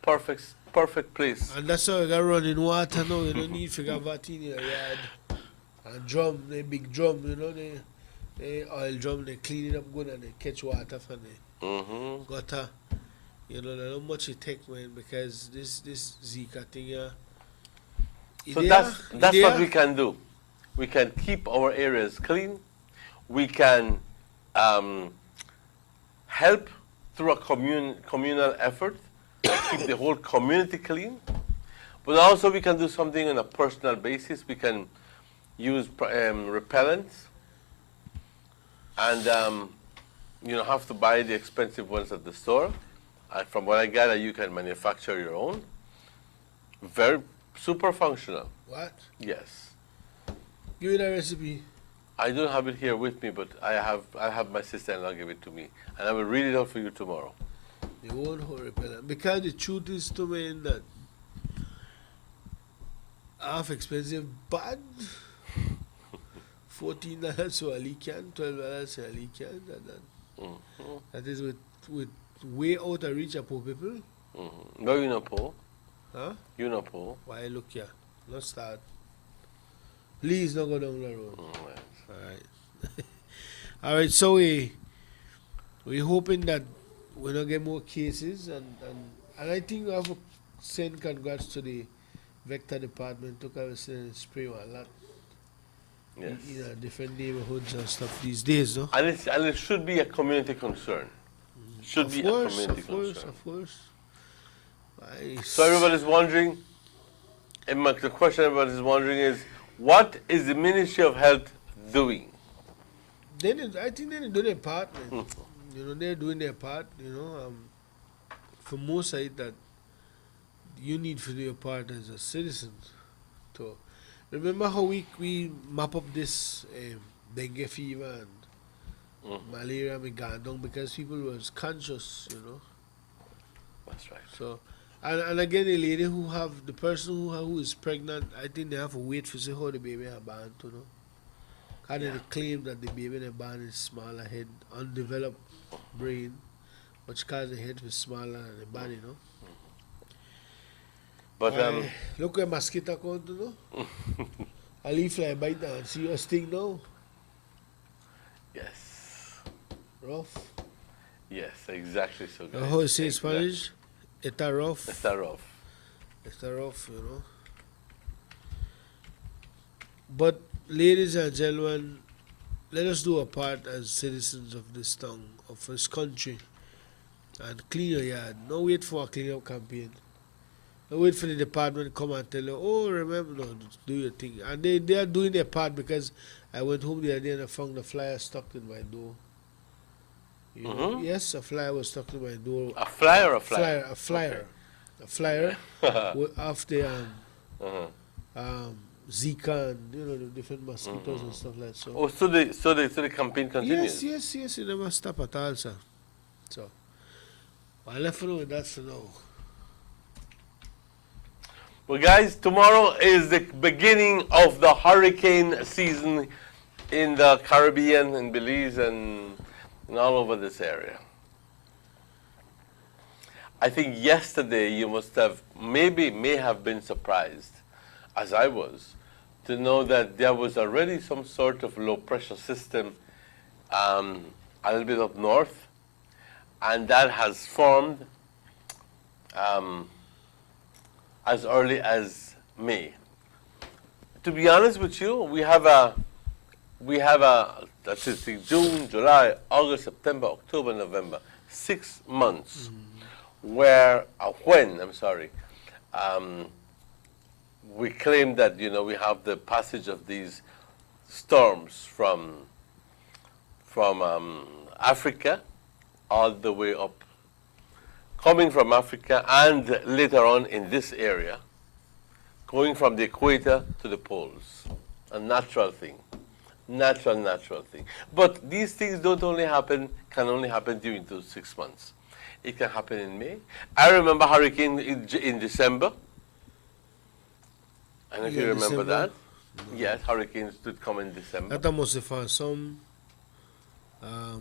perfect place. And that's how you got running water now. You don't need to get that in your yard. And drum, the big drum, the oil drum, they clean it up good and they catch water from the gutter. There's not much it take, man, because this Zika thing, So that's what we can do. We can keep our areas clean. We can help through a communal effort to keep the whole community clean. But also we can do something on a personal basis. We can use repellents and you don't have to buy the expensive ones at the store. From what I gather, you can manufacture your own. Very super functional. What? Yes. Give me the recipe. I don't have it here with me, but I'll have my sister-in-law give it to me, and I will read it out for you tomorrow. The whole repellent. Because the truth is to me that half expensive, bad. $14 for a leak can, $12 for a leak can. That is with way out of reach of poor people. No, you're not poor. Huh? You're not poor. Why look here? Let's start. Please don't go down the road. Alright. Alright, so we're hoping that we don't get more cases and I think we have to send congrats to the vector department to come and spray a lot. Yes. In different neighborhoods and stuff these days, no? And it should be a community concern. Should be a community concern. Of course. So everybody's wondering, And the question everyone is wondering is, what is the Ministry of Health doing? I think they do their part, man. You know, they're doing their part. You know, for most side that you need to do your part as a citizen. So remember how we map up this dengue fever and malaria and gandong because people was conscious, you know. That's right. So and again, the lady the person who is pregnant, I think they have to wait to see how the baby are born, you know. And they claim that the baby in the born is smaller head, undeveloped brain, which cause the head was smaller than the body, you know. But look where mosquito come to know. A leaf fly bite down. See your sting now? Yes. Rough. Yes, exactly so. Guys. How you say in Spanish? Está rough. Está rough. Está rough, you know. But ladies and gentlemen, let us do our part as citizens of this town, of this country, and clean your yard. No wait for a clean-up campaign. Don't wait for the department to come and tell you, oh, remember, no, do your thing. And they are doing their part because I went home the other day and I found a flyer stuck in my door. You know? Yes, a flyer was stuck in my door. A flyer or a flyer? A flyer. Okay. A flyer of the Zika and, you know, the different mosquitoes and stuff like that. So. Oh, so the campaign continues? Yes, it never stop at all, sir. So, I left you with that for now. Well, guys, tomorrow is the beginning of the hurricane season in the Caribbean, in Belize, and all over this area. I think yesterday you may have been surprised, as I was, to know that there was already some sort of low pressure system a little bit up north, and that has formed as early as May. To be honest with you, we have a that's June, July, August, September, October, November, 6 months we claim that, you know, we have the passage of these storms from Africa all the way up, coming from Africa and later on in this area, going from the equator to the poles. A natural thing. Natural thing. But these things can only happen during those 6 months. It can happen in May. I remember hurricane in December. I don't know if you remember December? that. No. Yes, hurricanes did come in December. That must have found some. I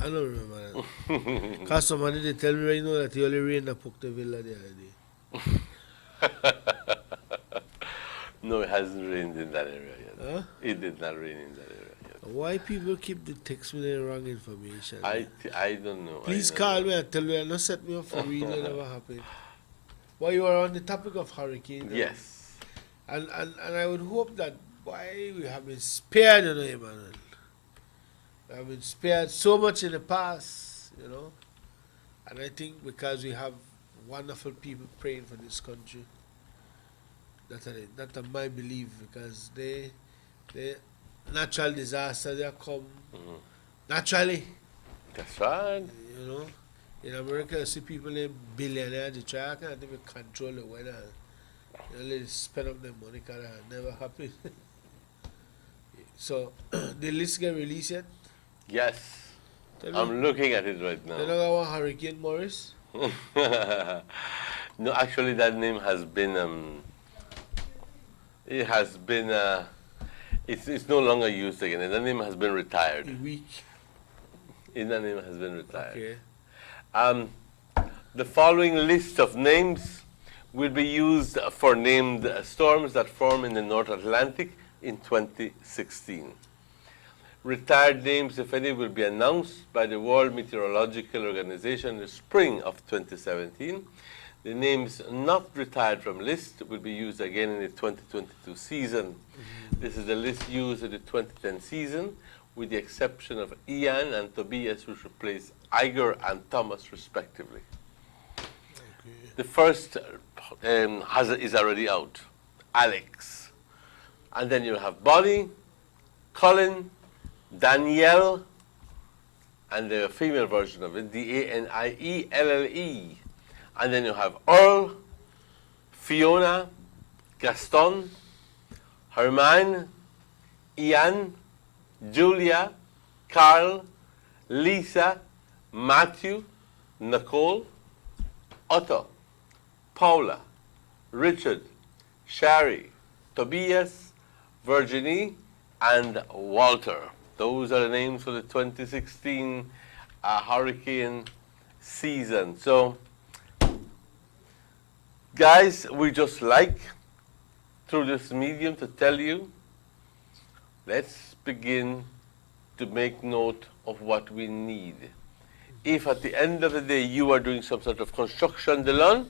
don't remember that. Because somebody they tell me right now that it only rained at Pocteville the other day. No, it hasn't rained in that area yet. Huh? It did not rain in that area yet. Why people keep the text me the wrong information? I don't know. Please call me and tell me and not set me up for reading it never happened. Well, you are on the topic of hurricane. Yes. And I would hope that why we have been spared, you know, Emmanuel. We have been spared so much in the past, you know. And I think because we have wonderful people praying for this country. That's my belief, because they natural disasters they come naturally. That's right. You know, in America you see people named billionaires they try to control the weather. You know, they spend up their money because it never happened. So the list get released yet? Yes. I'm looking at it right now. They don't got one Hurricane Morris? No, actually that name has been it has been it's no longer used again. That name has been retired. Weak. That name has been retired. Okay. The following list of names will be used for named storms that form in the North Atlantic in 2016. Retired names, if any, will be announced by the World Meteorological Organization in the spring of 2017. The names not retired from list will be used again in the 2022 season. This is the list used in the 2010 season, with the exception of Ian and Tobias, which replaced Iger and Thomas, respectively. The first is already out. Alex. And then you have Bonnie, Colin, Danielle, and the female version of it, Danielle. And then you have Earl, Fiona, Gaston, Herman, Ian, Julia, Carl, Lisa, Matthew, Nicole, Otto, Paula, Richard, Shari, Tobias, Virginie, and Walter. Those are the names for the 2016 hurricane season. So, guys, we just like through this medium to tell you, let's begin to make note of what we need. If at the end of the day you are doing some sort of construction, Delon,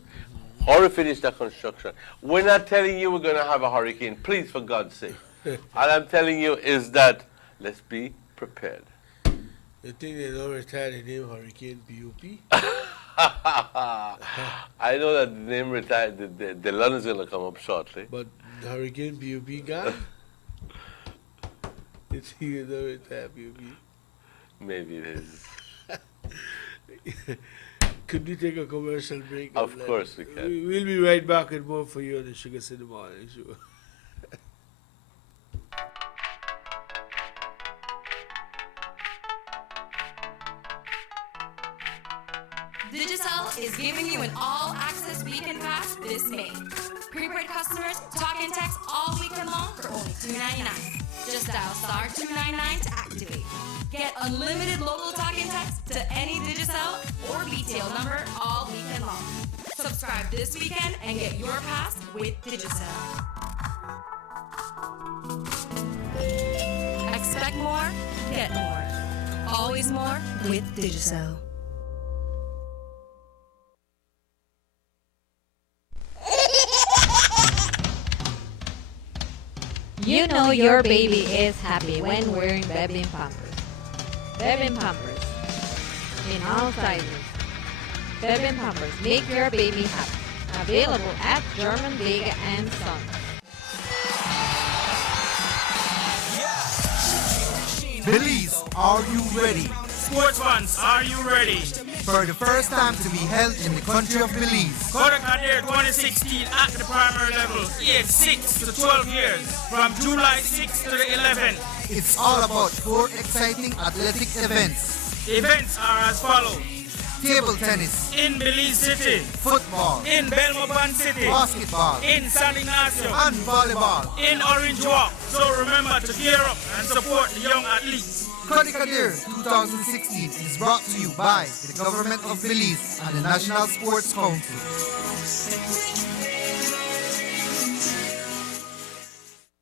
hurry finish that construction. We're not telling you we're going to have a hurricane, please, for God's sake. All I'm telling you is that let's be prepared. You think they don't retire the name Hurricane PUP? I know that the name retired, the London is going to come up shortly. But Hurricane PUP gone? You think they don't retire PUP? Maybe it is. Could we take a commercial break? Of course we can. We'll be right back with more for you on the Sugar City Morning Show. Digicel is giving you an all-access weekend pass this May. Prepaid customers talk and text all weekend long for only $2.99. Just dial star 299 to activate. Get unlimited local talk and text to any Digicel or BTL number all weekend long. Subscribe this weekend and get your pass with Digicel. Expect more, get more. Always more with Digicel. You know your baby is happy when wearing Bebin Pampers. Bebin Pampers. In all sizes. Bebin Pampers make your baby happy. Available at German Vega and Sons. Belize, are you ready? Sports fans, are you ready? For the first time to be held in the country of Belize. Kodakadir 2016 at the primary level, age 6 to 12 years, from July 6 to the 11th. It's all about 4 exciting athletic events. Events are as follows. Table tennis. In Belize City. Football. In Belmopan City. Basketball. In San Ignacio. And volleyball. In Orange Walk. So remember to gear up and support the young athletes. Kodakadir 2016 is brought to you by the Government of Belize and the National Sports Council.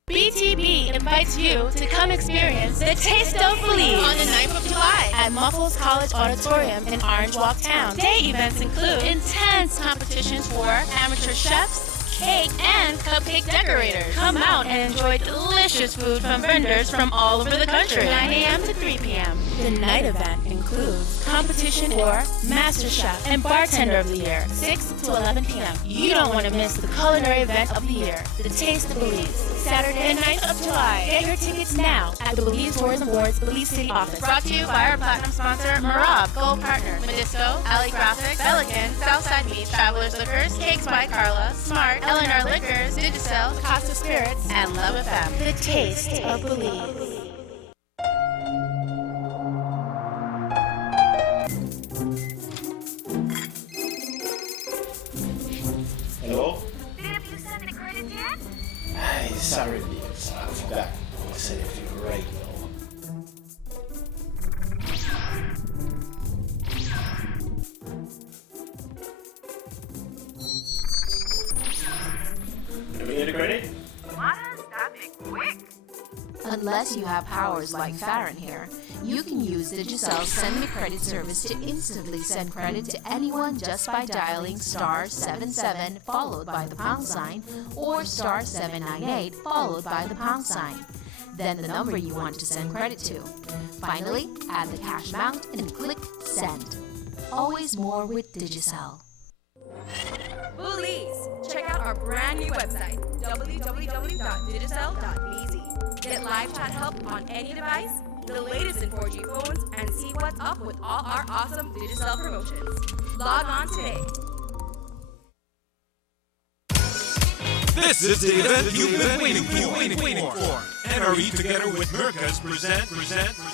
BTB invites you to come experience the Taste of Belize on the 9th of July at Muffles College Auditorium in Orange Walk Town. Day events include intense competitions for amateur chefs, cake, and cupcake decorators. Come out and enjoy delicious food from vendors from all over the country. 9 a.m. to 3 p.m. The night event includes competition for Master Chef and Bartender of the Year, 6 to 11 p.m. You don't want to miss the culinary event of the year, the Taste of Belize, Saturday, 9th of July. Get your tickets now at the Belize Tourism Board's Belize City office. Brought to you by our platinum sponsor, Marab, Gold Partner, Medisco, Alley Graphics, Pelican, Southside Meats, Travelers Liquors, Cakes by Carla, Smart, Eleanor Liquors, Digicel, Costa Spirits, and Love FM. The Taste of Belize. Hello? Did you send the credit yet? Sorry, Beans. I forgot. I'll send it to you right now. Did we get the credit? What? That'd be quick. Unless you have powers like Farron here, you can use Digicel's Send Me Credit service to instantly send credit to anyone just by dialing *77 followed by the pound sign or *798 followed by the pound sign. Then the number you want to send credit to. Finally, add the cash amount and click Send. Always more with Digicel. Belize, check out our brand new website, www.digicel.bz. Get live chat help on any device, the latest in 4G phones, and see what's up with all our awesome Digicel promotions. Log on today. This is the event you've been waiting for. NRE together with Mercas present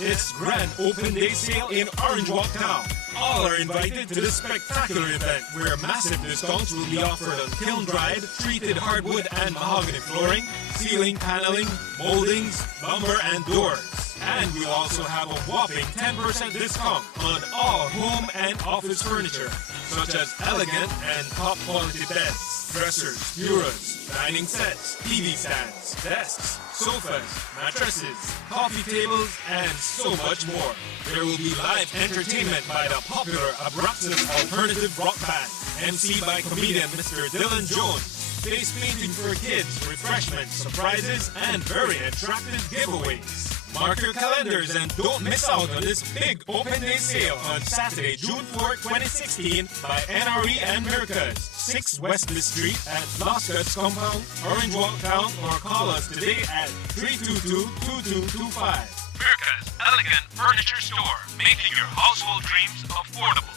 its grand open day sale in Orange Walk Town. All are invited to this spectacular event where massive discounts will be offered on kiln-dried, treated hardwood and mahogany flooring, ceiling paneling, moldings, lumber and doors. And we'll also have a whopping 10% discount on all home and office furniture, such as elegant and top quality beds, dressers, bureaus, dining sets, TV stands, desks, sofas, mattresses, coffee tables, and so much more. There will be live entertainment by the popular Abraxas alternative rock band, MC by comedian Mr. Dylan Jones, face painting for kids, refreshments, surprises, and very attractive giveaways. Mark your calendars and don't miss out on this big open day sale on Saturday, June 4, 2016 by NRE and Mercas, 6 Wesley Street at Lost Cuts Compound, Orange Walk Town, or call us today at 322-2225. Mercas Elegant Furniture Store, making your household dreams affordable.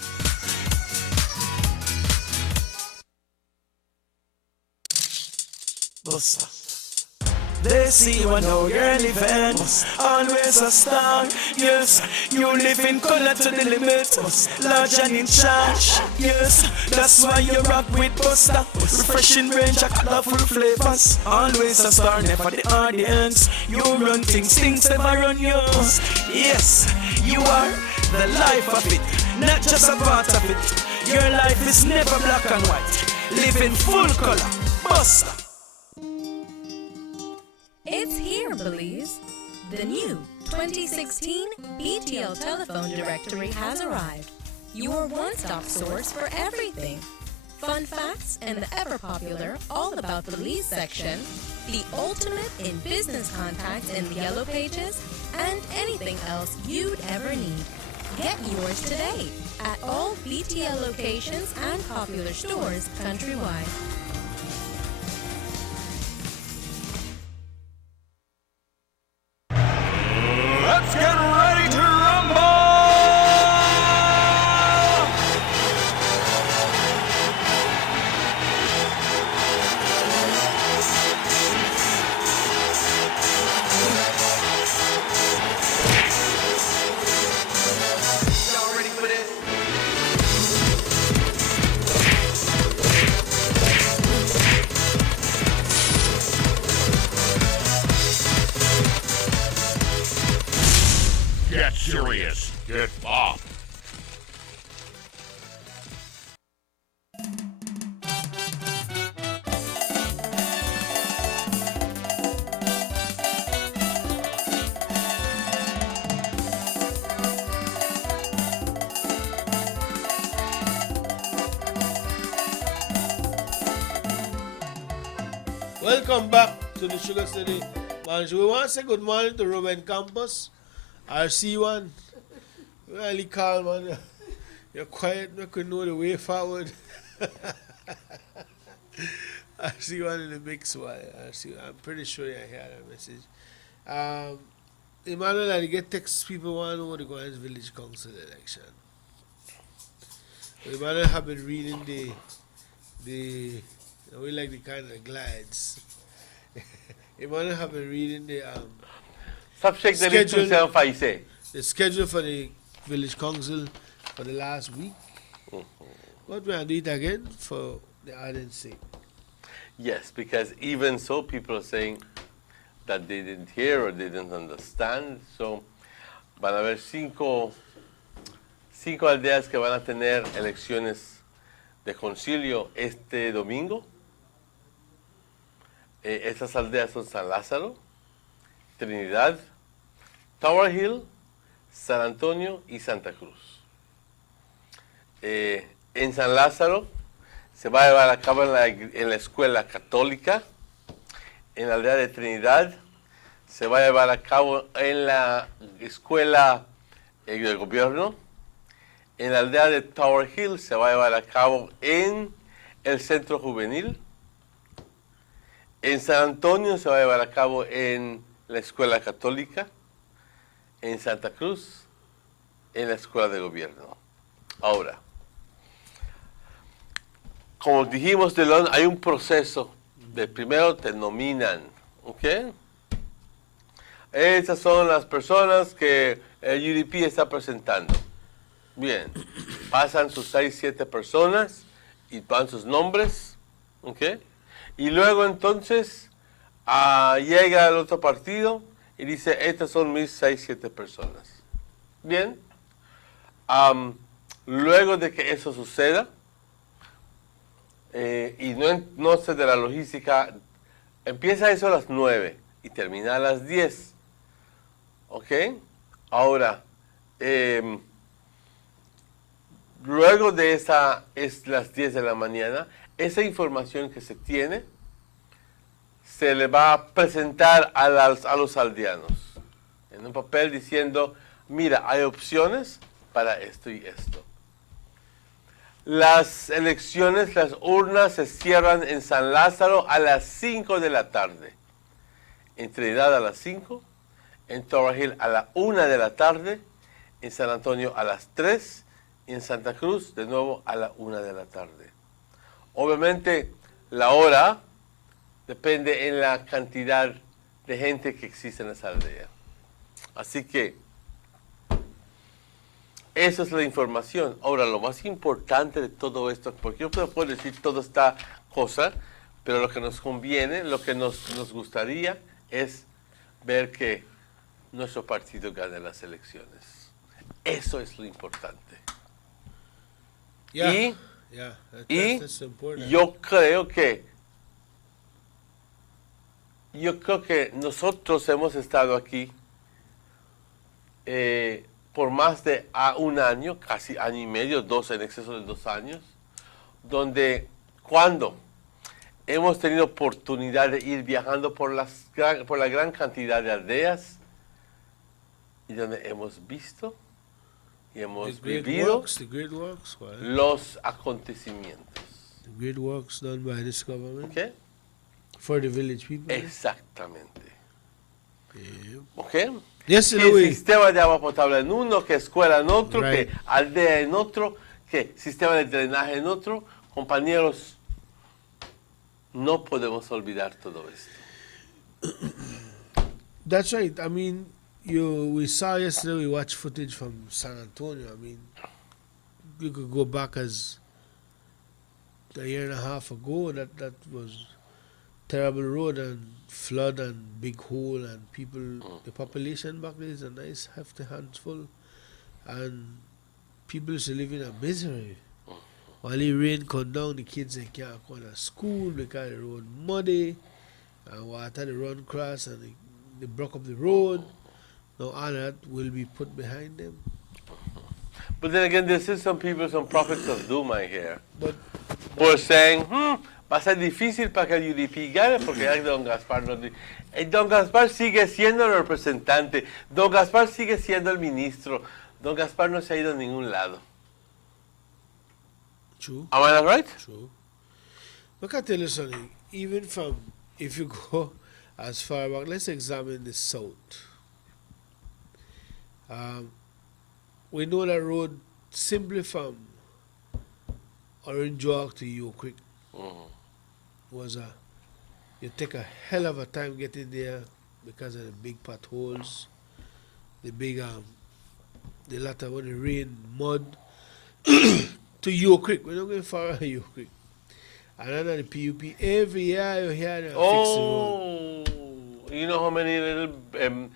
Bossa. They see you know you're living, always a star. Yes, you live in color to the limit, large and in charge. Yes, that's why you rock with Buster. Refreshing range of colorful flavors. Always a star, never the audience. You run things never run yours. Yes, you are the life of it, not just a part of it. Your life is never black and white. Live in full color, Buster. It's here, Belize. The new 2016 BTL Telephone Directory has arrived. Your one-stop source for everything. Fun facts and the ever-popular All About Belize section, the ultimate in business contacts in the Yellow Pages, and anything else you'd ever need. Get yours today at all BTL locations and popular stores countrywide. Let's get ready to rumble! Y'all ready for this? Get serious. Get off. Welcome back to the Sugar City Morning Show. We want to say good morning to Ruben Campos, RC1. Really calm, man. You're quiet, you could know the way forward. RC1 in the mix, why? I'm pretty sure you hear that message. Emmanuel, I get text people want to know what the Goins Village Council election. Emmanuel have been reading we like the kind of glides. Emmanuel have been reading the the schedule for the village council for the last week. But we'll do it again for the audience sake. Yes, because even so, people are saying that they didn't hear or they didn't understand. So, van a haber cinco aldeas que van a tener elecciones de concilio este domingo. Estas aldeas son San Lázaro, Trinidad, Tower Hill, San Antonio y Santa Cruz. En San Lázaro se va a llevar a cabo en la escuela católica. En la aldea de Trinidad se va a llevar a cabo en la escuela del gobierno. En la aldea de Tower Hill se va a llevar a cabo en el centro juvenil. En San Antonio se va a llevar a cabo en la Escuela Católica, en Santa Cruz, en la Escuela de Gobierno. Ahora, como dijimos, hay un proceso. De primero te nominan, ¿ok? Esas son las personas que el UDP está presentando. Bien, pasan sus 6, 7 personas y dan sus nombres, ¿ok? Y luego entonces llega el otro partido y dice, estas son mis 6, 7 personas. Bien, luego de que eso suceda, y no sé de la logística, empieza eso a las 9 y termina a las 10. ¿Ok? Ahora, luego de es las 10 de la mañana, esa información que se tiene se le va a presentar a los aldeanos en un papel diciendo, mira, hay opciones para esto y esto. Las elecciones, las urnas se cierran en San Lázaro a las 5 de la tarde. En Trinidad a las 5, en Torre Hill a la 1 de la tarde, en San Antonio a las 3 y en Santa Cruz de nuevo a la 1 de la tarde. Obviamente la hora depende en la cantidad de gente que existe en esa aldea. Así que esa es la información. Ahora, lo más importante de todo esto, porque yo puedo decir toda esta cosa, pero lo que nos conviene, lo que nos gustaría es ver que nuestro partido gane las elecciones. Eso es lo importante. Yeah, y that's important. yo creo que nosotros hemos estado aquí por más de un año, casi año y medio, en exceso de 2 años, donde cuando hemos tenido oportunidad de ir viajando por la gran cantidad de aldeas y donde hemos visto y hemos vivido los acontecimientos. The great works done by this government ¿Okay? for the village people. Exactamente. Yeah. ¿Ok? Yes, que Louis. sistema de agua potable en uno, que escuela en otro, Right. que aldea en otro, que sistema de drenaje en otro. Compañeros, no podemos olvidar todo esto. That's right. I mean, we saw yesterday, we watched footage from San Antonio. I mean, you could go back as a year and a half ago. That was terrible road and flood and big hole and people. The population back there is a nice hefty handful, and people used to live in a misery. While the rain come down, the kids they can't go to school because the road muddy and water they run across and they broke up the road. Now all that will be put behind them. But then again, there's still some people, some prophets of doom I hear. But who are saying, va a ser difícil para que el UDP gane porque ya Don Gaspar no... Don Gaspar sigue siendo el representante. Don Gaspar sigue siendo el ministro. Don Gaspar no se ha ido a ningún lado. True. Am I not right? True. Look, I tell you something. Even if you go as far back, let's examine the south. We know that road simply from Orange Walk to Yo Creek was you take a hell of a time getting there because of the big potholes, the big the lot of when it rain, mud to Yo Creek. We're not going far as Yo Creek. And under the PUP, every year you hear them fix the road. You know how many little the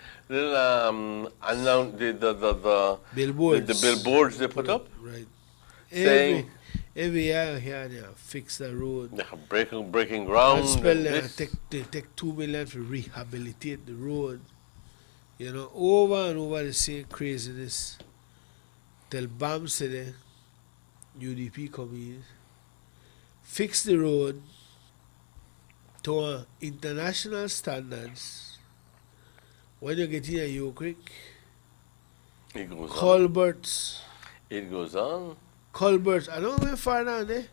billboards. The billboards they put up? Right. Saying every year you hear them fix the road. They're breaking ground. And spell and they take $2 million to rehabilitate the road. You know, over and over the same craziness. Till BAM said UDP come in, fix the road to international standards. When you get in a Yo Creek, it goes culverts. It goes on. Culverts. I don't go far down there.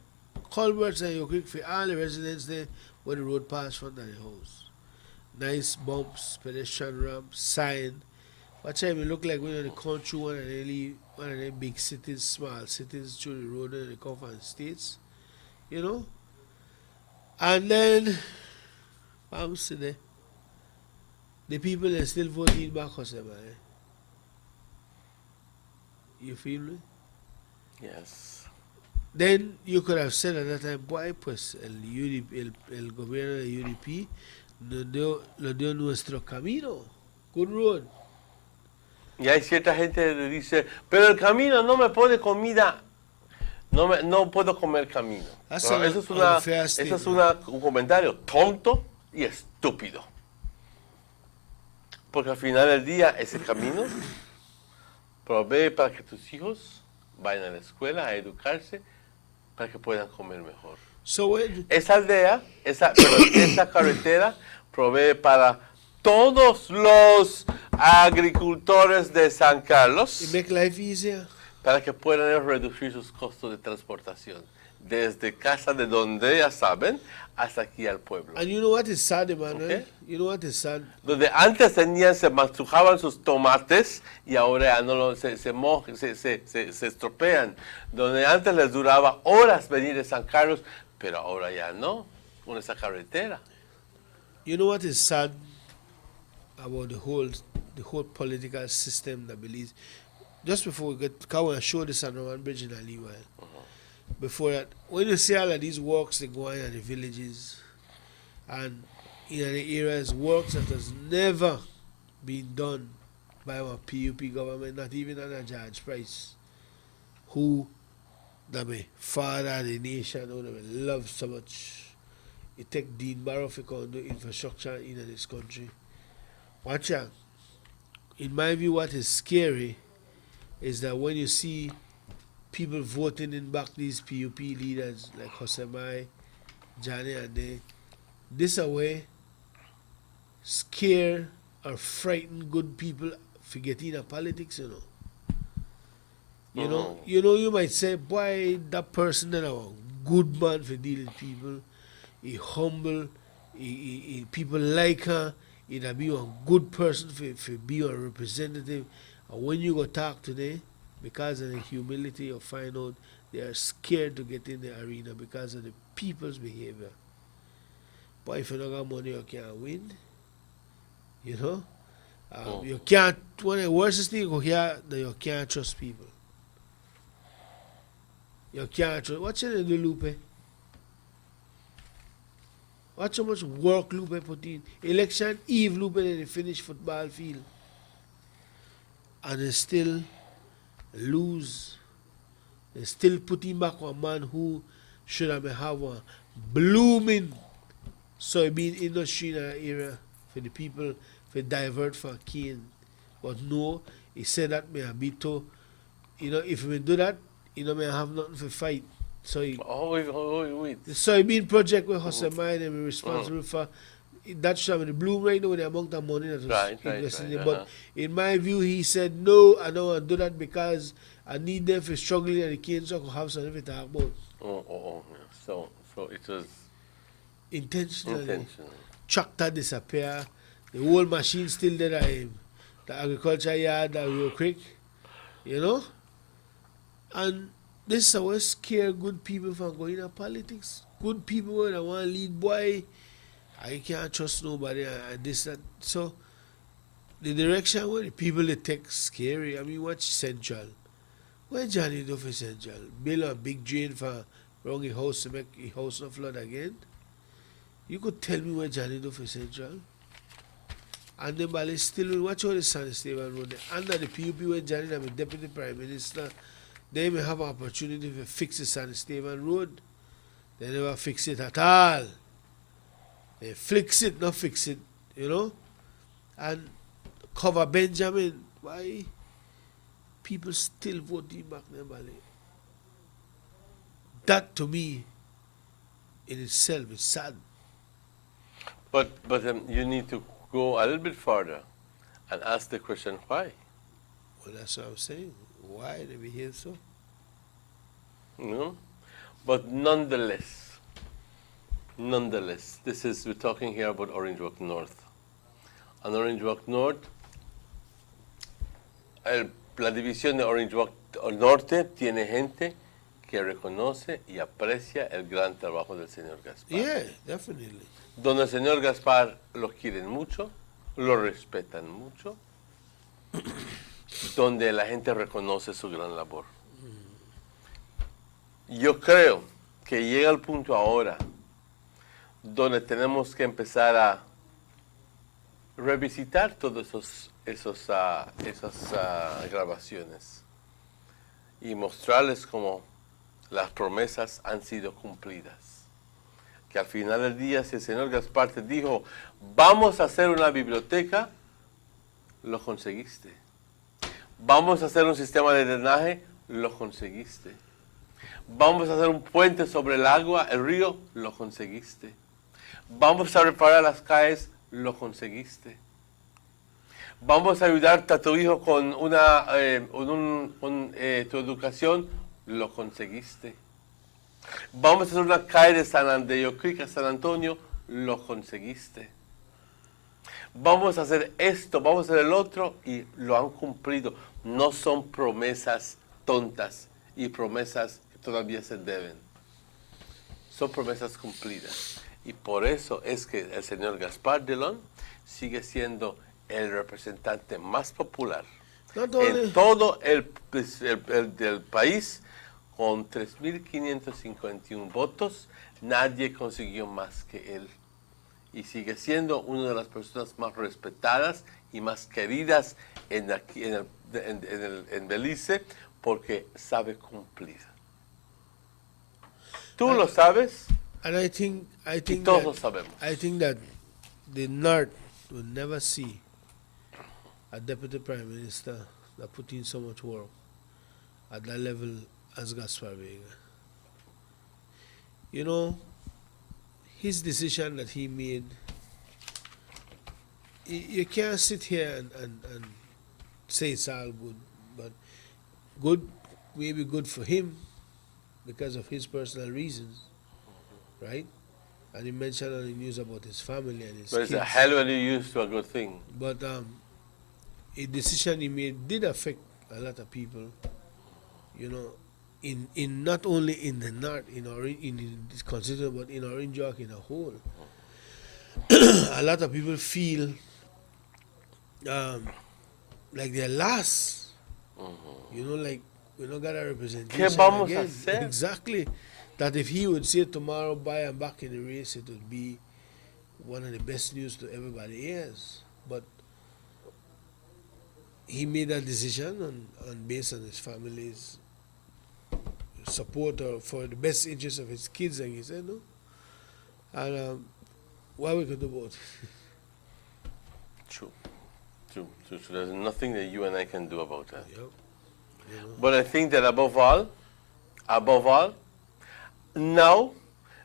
Culverts and Yo Creek for all the residents there where the road pass front of the house. Nice bumps, pedestrian ramp, sign. Watch out, it look like when they come through one of them big cities, small cities through the road and they come from the States. You know? And then, I'm sitting there. The people are still voting back us, man. You feel me? Yes. Then you could have said at that time, boy, pues el gobierno de UDP nos dio nuestro camino. Good road. Y hay cierta gente que dice, pero el camino no me pone comida, no puedo comer camino. That's No, a eso unfair es statement. un comentario tonto y estúpido. Porque al final del día ese camino provee para que tus hijos vayan a la escuela a educarse para que puedan comer mejor. So when, Esa aldea, esa carretera provee para todos los agricultores de San Carlos it make life easier. para que puedan ellos reducir sus costos de transportación desde casa de donde ya saben hasta aquí al pueblo. And you know what is sad, Emmanuel? Okay. You know what is sad? Donde antes se machucaban sus tomates y ahora ya no se estropean. Donde antes les duraba horas venir de San Carlos, pero ahora ya no, con esa carretera. You know what is sad about the whole political system that believes. Just before we get, can we show this on Roman Bridge in Aliwal? Before that, when you see all of these works they go on in the villages and in the areas, works that has never been done by our PUP government, not even under George Price, who the father of the nation, who they love so much. It take Dean Barrow to do infrastructure in this country. Watch out. In my view, what is scary is that when you see people voting in back these PUP leaders like Josemai, Johnny, and this away scare or frighten good people for getting into politics, you know. You might say, boy, that person that a good man for dealing with people, he humble, he people like her, he'd be a good person for be a representative. And when you go talk today, because of the humility, you find out they are scared to get in the arena because of the people's behavior. But if you don't got money, you can't win. You know? You can't, one of the worst things you go hear that you can't trust people. You can't trust. Watch it in the Lupe. Watch how much work Lupe put in. Election Eve, Lupe, they finish football field. And they still lose. They still putting back a man who should have a blooming soybean industry in our area for the people for divert for cane. But no, he said that may be to, if we do that, may have nothing to fight. So wait. The soybean project with Josemai, they were responsible for that should have the bloom right now with the amount of money that was invested in it. But in my view, he said, no, I don't want to do that because I need them for struggling and the kids so I could have something to talk about. So it was intentionally. Tractor disappear. The whole machine still there at him. The agriculture yard at Rio Creek. And this is what scare good people from going into politics. Good people that want to lead, boy, I can't trust nobody and this, that. So the direction where the people they take scary. I mean, watch Central. Where Johnny do for Central? Build a big drain for wrong a house to make a house not flood again. You could tell me where Johnny do for Central. And then Bali still watch all the San Esteban Road. Under the PUP where Johnny is the Deputy Prime Minister, they may have an opportunity to fix the San Esteban Road. They never fix it at all. They fix it, not fix it, And cover Benjamin. Why? People still voting back there, Bali. That to me, in itself, is sad. But you need to go a little bit further and ask the question, why? Well, that's what I'm saying. Why they behave so? But nonetheless, Nonetheless, we're talking here about Orange Walk North. On Orange Walk North, la división de Orange Walk Norte tiene gente que reconoce y aprecia el gran trabajo del señor Gaspar. Yeah, definitely. Donde el señor Gaspar lo quieren mucho, lo respetan mucho, donde la gente reconoce su gran labor. Yo creo que llega el punto ahora donde tenemos que empezar a revisitar todas esas grabaciones y mostrarles cómo las promesas han sido cumplidas. Que al final del día, si el señor Gaspar te dijo, vamos a hacer una biblioteca, lo conseguiste. Vamos a hacer un sistema de drenaje, lo conseguiste. Vamos a hacer un puente sobre el agua, el río, lo conseguiste. Vamos a reparar las calles, lo conseguiste. Vamos a ayudarte a tu hijo con tu educación, lo conseguiste. Vamos a hacer una calle de Yo Creek a San Antonio, lo conseguiste. Vamos a hacer esto, vamos a hacer el otro, y lo han cumplido. No son promesas tontas y promesas que todavía se deben. Son promesas cumplidas. Y por eso es que el señor Gaspar Delon sigue siendo el representante más popular en todo el país, con 3.551 votos. Nadie consiguió más que él. Y sigue siendo una de las personas más respetadas y más queridas en Belice, porque sabe cumplir. Tú lo sabes. And I think todos lo sabemos. I think that the North will never see a deputy prime minister that put in so much work at that level as Gaspar Vega. You know, his decision that he made, you can't sit here and say it's all good, but good, maybe good for him because of his personal reasons, right? And he mentioned on the news about his family and his But kids. it's a hell of a use to a good thing. But a decision he made did affect a lot of people, you know, in not only in the north, in this constituency, but in Orange Walk in a whole. A lot of people feel like they're lost. You know, like we don't got a representation. ¿Qué vamos again. a hacer? Exactly. That if he would say tomorrow, buy and back in the race, it would be one of the best news to everybody ears. But he made that decision on based on his family's support or for the best interest of his kids, and he said no. And what we could do about it? True. So there's nothing that you and I can do about that. Yep. You know. But I think that above all, now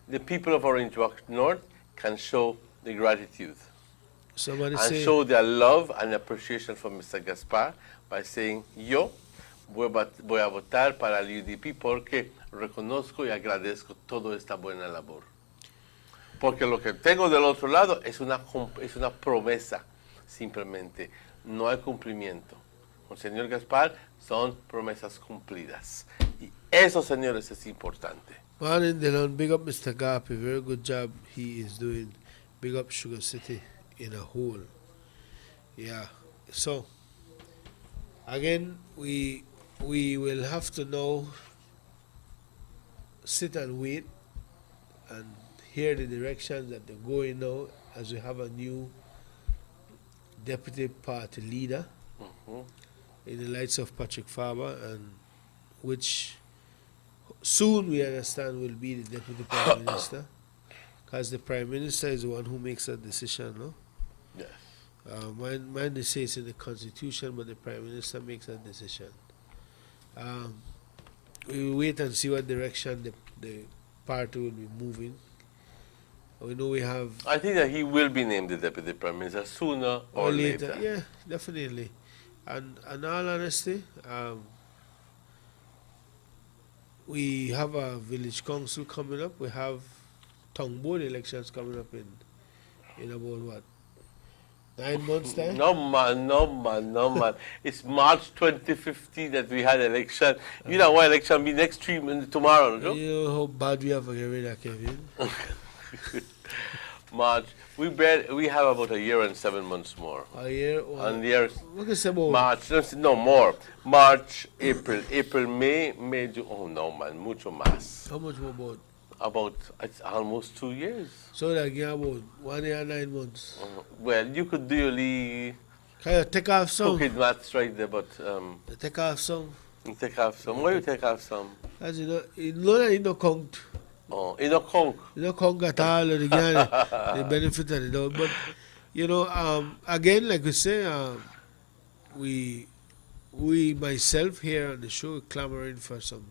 the people of Orange Walk North can show the gratitude Somebody and say, show their love and appreciation for Mr. Gaspar by saying, yo voy a votar para el UDP porque reconozco y agradezco toda esta buena labor. Porque lo que tengo del otro lado es una promesa, simplemente. No hay cumplimiento. Con el señor Gaspar son promesas cumplidas. Y eso, señores, es importante. Morning, Dylan. Big up Mr. Garp. A very good job he is doing. Big up Sugar City in a whole. Yeah. So, again, we will have to now sit and wait and hear the directions that they're going now as we have a new deputy party leader in the lights of Patrick Farber, and which soon we understand will be the deputy prime minister, because the prime minister is the one who makes that decision, no? Yes. Mine they say it's in the constitution, but the prime minister makes that decision. We will wait and see what direction the party will be moving. We know we have... I think that he will be named the deputy prime minister sooner or later. Yeah, definitely. And in all honesty, we have a village council coming up. We have town board elections coming up in about what, 9 months time? No man. It's March 2015 that we had election. You know what election be next tomorrow, no? You know how bad we have to get rid of Kevin? March. We have about a year and 7 months more. A year? And years. What can say about? March, no more. March, April, May, June. Oh no, man, mucho más. How much more about? About, it's almost 2 years. So that again about 1 year and 9 months. Well, you could really Can you take off some? crooked maths right there, but Take off some. you take off some. Why you take off some? As you know that you don't count. Oh, you know, conk. You don't count at all of the benefit of the doubt. But, you know, again, like we say, we myself here on the show clamoring for some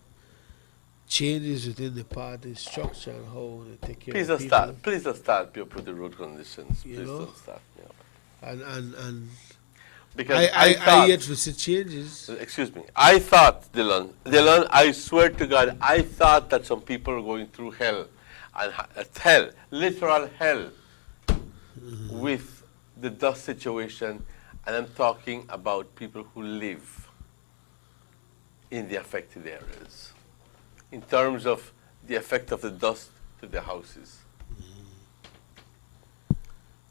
changes within the party structure and how they take care Please of don't people. start. Please don't start pure the road conditions. You Please know? don't start. Yeah. And Because I thought, yet to see changes. excuse me, I thought, Dylan, I swear to God, I thought that some people are going through hell, and hell, literal hell, with the dust situation, and I'm talking about people who live in the affected areas, in terms of the effect of the dust to their houses.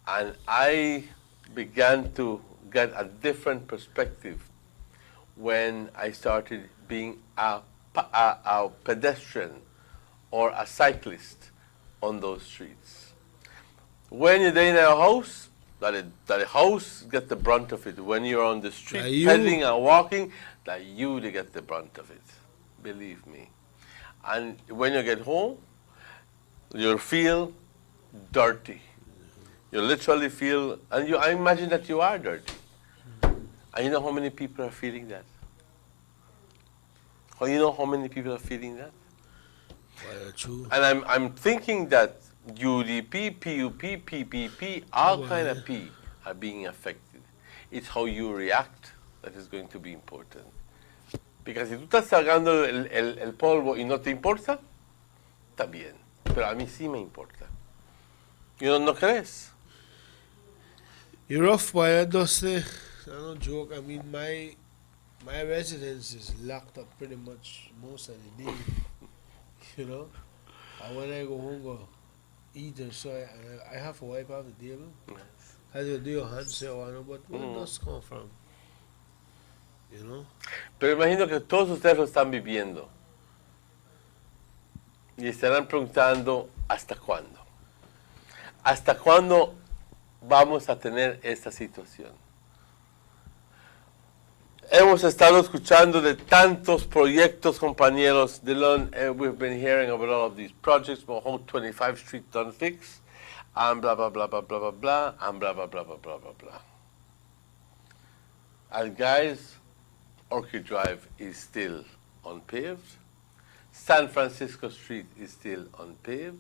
And I began to get a different perspective when I started being a pedestrian or a cyclist on those streets. When you're in a house, that the house get the brunt of it. When you're on the street pedaling and walking, that you get the brunt of it. Believe me. And when you get home, you'll feel dirty. You literally feel, and I imagine that you are dirty. And you know how many people are feeling that? Or you know how many people are feeling that? Well, true. And I'm thinking that UDP, PUP, PPP, all kind of P are being affected. It's how you react that is going to be important. Because si tú estás sacando el polvo y no te importa, está bien. Pero a mí sí me importa. ¿You no crees? You're rough, boy. I don't say. I don't joke. I mean, my residence is locked up pretty much most of the day. You know, and when I go home, go eat or so, I have to wipe off the table. How do you do your hands say, oh, no, but where does it come from? You know. Pero imagino que todos ustedes lo están viviendo. Y estarán preguntando, ¿hasta cuándo? ¿Hasta cuándo vamos a tener esta situación? Hemos estado escuchando de tantos proyectos, compañeros. We've been hearing about all of these projects, Mahone 25th Street done fix, and blah, blah, blah, blah, blah, blah, blah, and blah, blah, blah, blah, blah, blah, blah. And guys, Orchid Drive is still unpaved. San Francisco Street is still unpaved.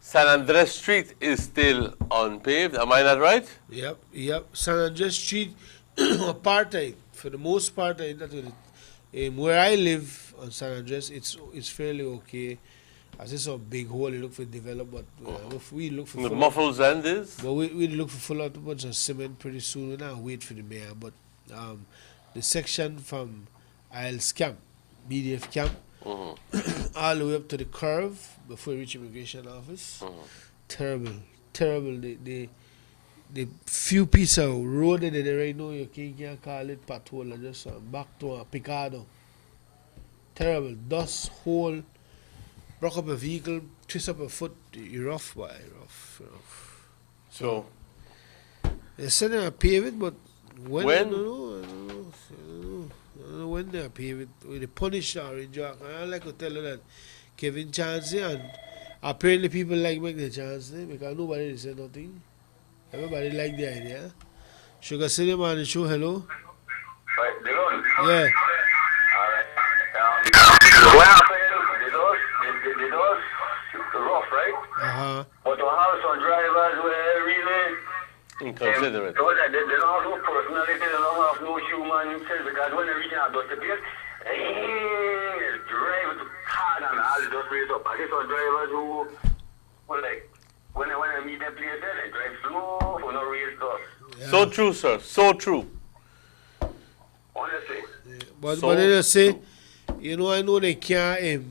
San Andres Street is still unpaved. Am I not right? Yep. San Andres Street, apartheid. For the most part, where I live on San Andres, it's fairly okay. As it's a big hole, you look for develop, but we look for the muffles end is. But we look for full out a bunch of cement pretty soon. We not wait for the mayor, but the section from Isles Camp, BDF Camp, all the way up to the curve before you reach immigration office. Terrible. The few pieces of road that they right now, you can't call it patrol, just back to a Picado. Terrible. Dust, hole, broke up a vehicle, twist up a foot, you're rough, boy, rough. So, they said they're pave it, but when? I don't know when they're pave it. They punish Orange Walk. I like to tell you that Kevin Chancey, and apparently people like make the chance because nobody said nothing. Everybody like the idea. Sugar City man, the show, hello? Yeah. Well, the doors rough, right? But we have some drivers where really inconsiderate. They don't have no personality, they don't have no human sense, because when they reach out to the place, they drive hard and all the dust raise up. I see some drivers who Well, like, when I meet them places, they drive slow for no real stuff. So true, sir. So true. Honestly. But they say, you know, I know they can't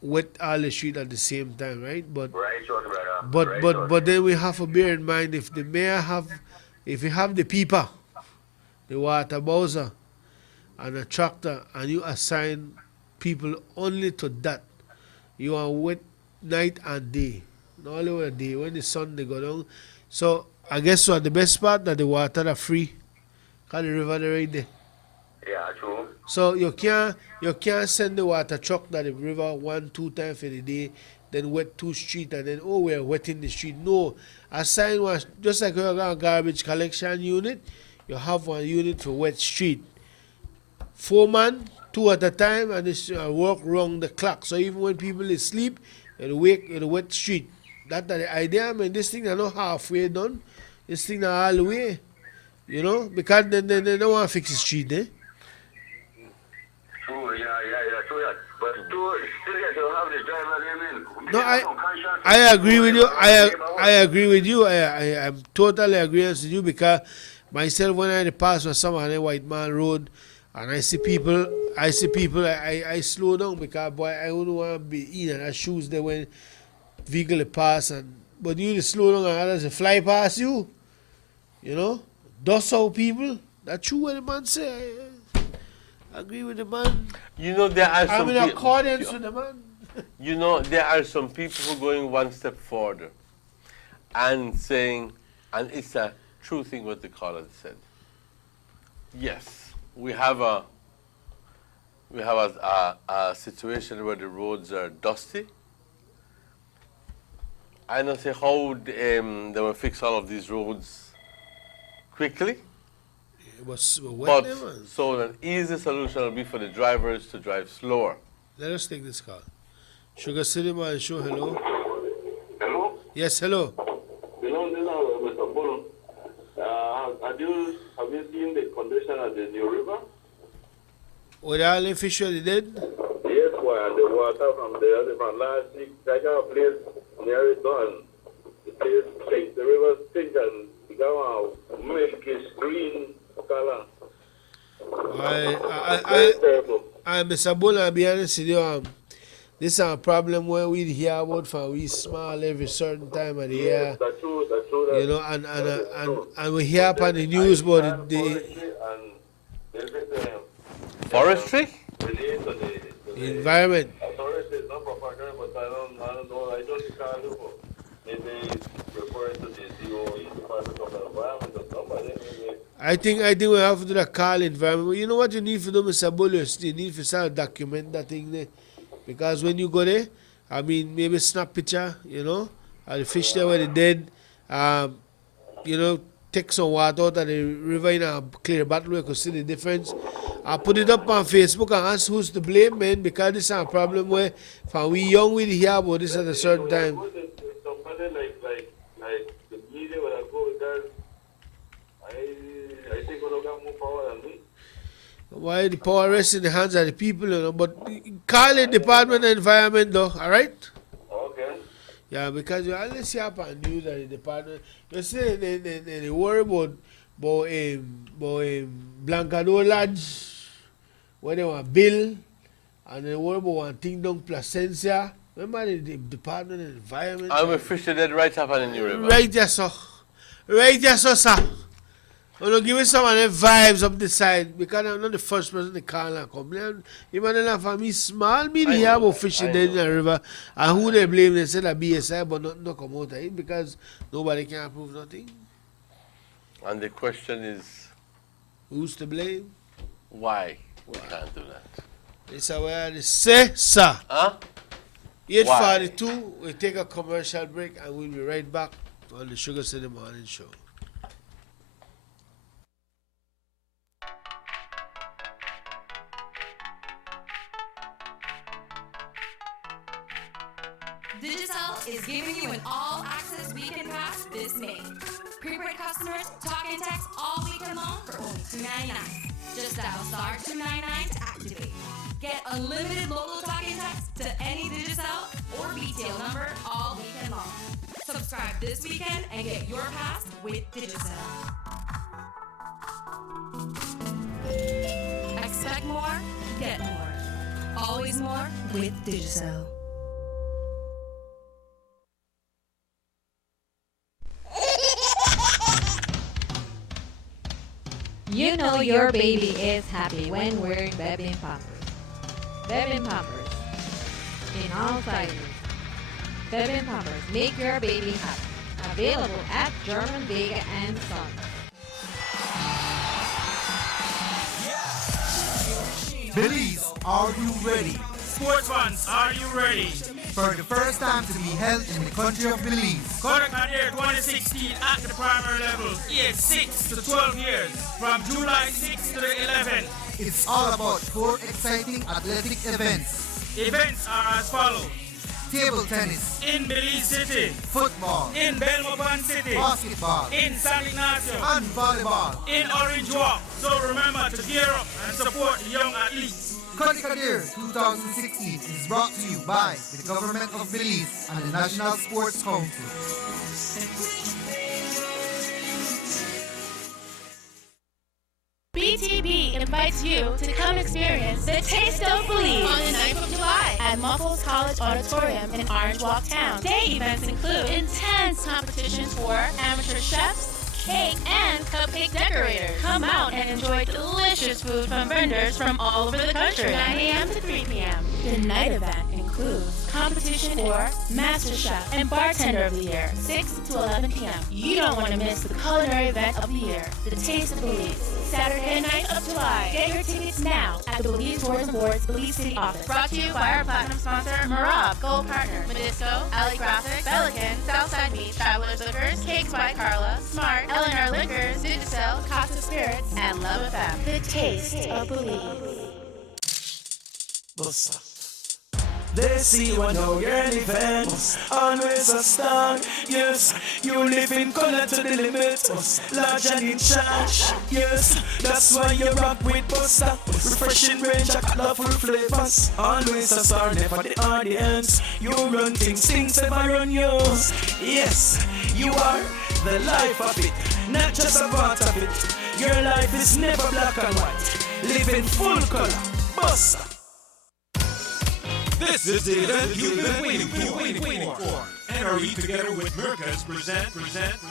wet all the street at the same time, right? But Right, sure, brother. but then we have to bear in mind if the mayor if you have the people, the water bowser, and a tractor, and you assign people only to that, you are wet night and day, not only when day when the sun they go down. So I guess what the best part that the water are free, cause the river they right there. Yeah, true. So you can't send the water truck that the river 1-2 times for the day, then wet 2 streets and then we're wetting the street. No, assign one just like you have a garbage collection unit, you have one unit for wet street. 4 man, 2 at a time, and it's work round the clock. So even when people is sleep, you wake in the wet street. That's the idea. I mean, this thing is not halfway done. This thing is all the way. You know, because they don't want to fix the street, eh? True, yeah, true that. But still you have the driver No, I agree with you. I agree with you. I'm totally agreeing with you because myself when I pass with some on the White Man Road and I see people, I slow down because boy I don't want to be in and shoes there when vehicle pass but you slow down and others fly past you. You know? That's how people. That's true what the man say. I agree with the man. You know, there are some I'm in accordance with the man. You know, there are some people who are going one step further and saying, and it's a true thing what the caller said. Yes, we have a situation where the roads are dusty. I don't say how they will fix all of these roads quickly. But so an easy solution will be for the drivers to drive slower. Let us take this call. Sugar City Man Show, hello. Hello? Yes, hello. Mr. Bono, have you seen the condition of the New River? With all the fish they did? Yes, well, the water from last week, I got a place near it done. The place stinks, the river stinks and become a milkish green color. I Mr. Bono, I'll be honest with you, this is a problem where we hear about from we small every certain time of the year. That's true. You know, and we hear up on the news about the forestry? The environment. Forestry is not propaganda, but I don't know. I don't think maybe referring to the DOE, Department of the Environment or somebody. I think we have to do the call environment. You know what you need to do, Mr. Bullius? You need to start document that thing there. Because when you go there, I mean, maybe snap picture, you know, of the fish there where they dead. You know, take some water out of the river in a clear bottle where you can see the difference. I put it up on Facebook and ask who's to blame, man, because this is a problem where from we young we hear about this at a certain time. Somebody like the media when I go with that, I think we're going to move forward and we. Why the power rests in the hands of the people, you know, but call it Department of Environment though, alright? Okay. Yeah, because you always see up on news that the department, you see they worry about Blancador Lodge, where they want bill, and they worry about one thing down Placencia. Remember the Department of Environment? I'm a fish dead right up on the New River. Right there, sir. Right there, sir. Well, give me some of the vibes up the side because I'm not the first person to call and complain. Even for me, small media about fishing dead in the river, and who they blame, they say that BSI, but not come out of it because nobody can prove nothing. And the question is, who's to blame? Why we can't do that? This is where they say, sir. Huh? 8:42, we take a commercial break and we'll be right back on the Sugar City Morning Show. Digicel is giving you an all-access weekend pass this May. Prepaid customers talk and text all weekend long for only $2.99. Just dial *299 to activate. Get unlimited local talk and and text to any Digicel or BTL number all weekend long. Subscribe this weekend and get your pass with Digicel. Expect more, get more. Always more with Digicel. You know your baby is happy when wearing Bebin Pampers. Bebin Pampers. In all sizes. Bebin Pampers make your baby happy. Available at German Vega and Sons. Belize, are you ready? Sports fans, are you ready? For the first time to be held in the country of Belize. Kodak Year 2016 at the primary level, age 6 to 12 years, from July 6 to the 11th. It's all about 4 exciting athletic events. Events are as follows. Table tennis in Belize City, football in Belmopan City, basketball in San Ignacio, and volleyball in Orange Walk. So remember to gear up and support the young athletes. Kodak Year 2016 is brought to you by the Government of Belize and the National Sports Council. BTB invites you to come experience the Taste of Belize on the 9th of July at Muffles College Auditorium in Orange Walk Town. Day events include intense competitions for amateur chefs, cake, and cupcake decorators. Come out and enjoy delicious food from vendors from all over the country. 9 a.m. to 3 p.m. The night event includes competition for Master Chef and Bartender of the Year, 6 to 11 p.m. You don't want to miss the culinary event of the year, the Taste of Belize, Saturday, 9th of July. Get your tickets now at the Belize Tourism Board's Belize City office. Brought to you by our platinum sponsor, Marab, Gold Partner, Medisco, Alley Graphics, Pelican, Southside Beach, Travelers Liquors, Cakes by Carla, Smart, Eleanor Liquors, Digicel, Casa Spirits, and Love FM. The Taste of Belize. Bossa. They see what no girl event, always a star, yes. You live in color to the limit, large and in charge, yes. That's why you rock with Buster, refreshing range of colorful flavors. Always a star, never the audience. You run things never run yours. Yes, you are the life of it, not just a part of it. Your life is never black and white, live in full color, Buster. This is the event you've been waiting for. NRE together with Mercas present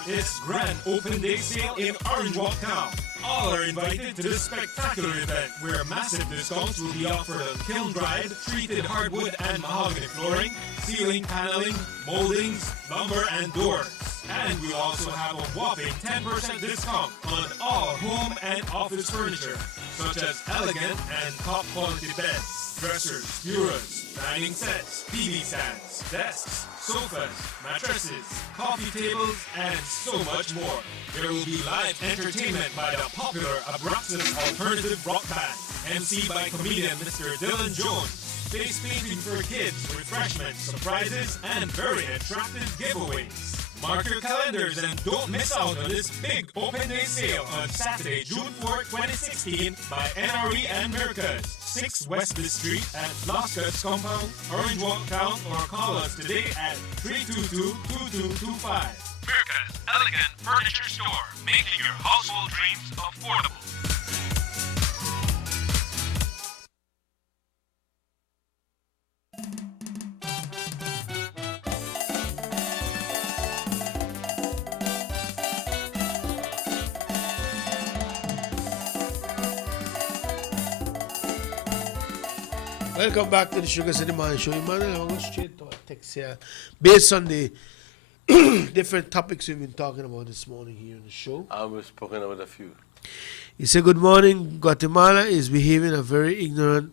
its Grand Open Day Sale in Orange Walk Town. All are invited to this spectacular event where massive discounts will be offered on kiln-dried, treated hardwood and mahogany flooring, ceiling paneling, moldings, lumber and doors. And we'll also have a whopping 10% discount on all home and office furniture, such as elegant and top quality beds, dressers, bureaus, dining sets, TV stands, desks, sofas, mattresses, coffee tables, and so much more. There will be live entertainment by the popular Abraxas Alternative Rock Band, MC by comedian Mr. Dylan Jones, face painting for kids, refreshments, surprises, and very attractive giveaways. Mark your calendars and don't miss out on this big open day sale on Saturday, June 4, 2016 by NRE and Mercas, 6 West Street at Los Cuts Compound, Orange Walk Town, or call us today at 322-2225. Mercas Elegant Furniture Store, making your household dreams affordable. Welcome back to the Sugar City Morning Show. Emmanuel, I'm going straight to our text here. Based on the different topics we've been talking about this morning here on the show. I've spoken about a few. He said, good morning. Guatemala is behaving a very ignorant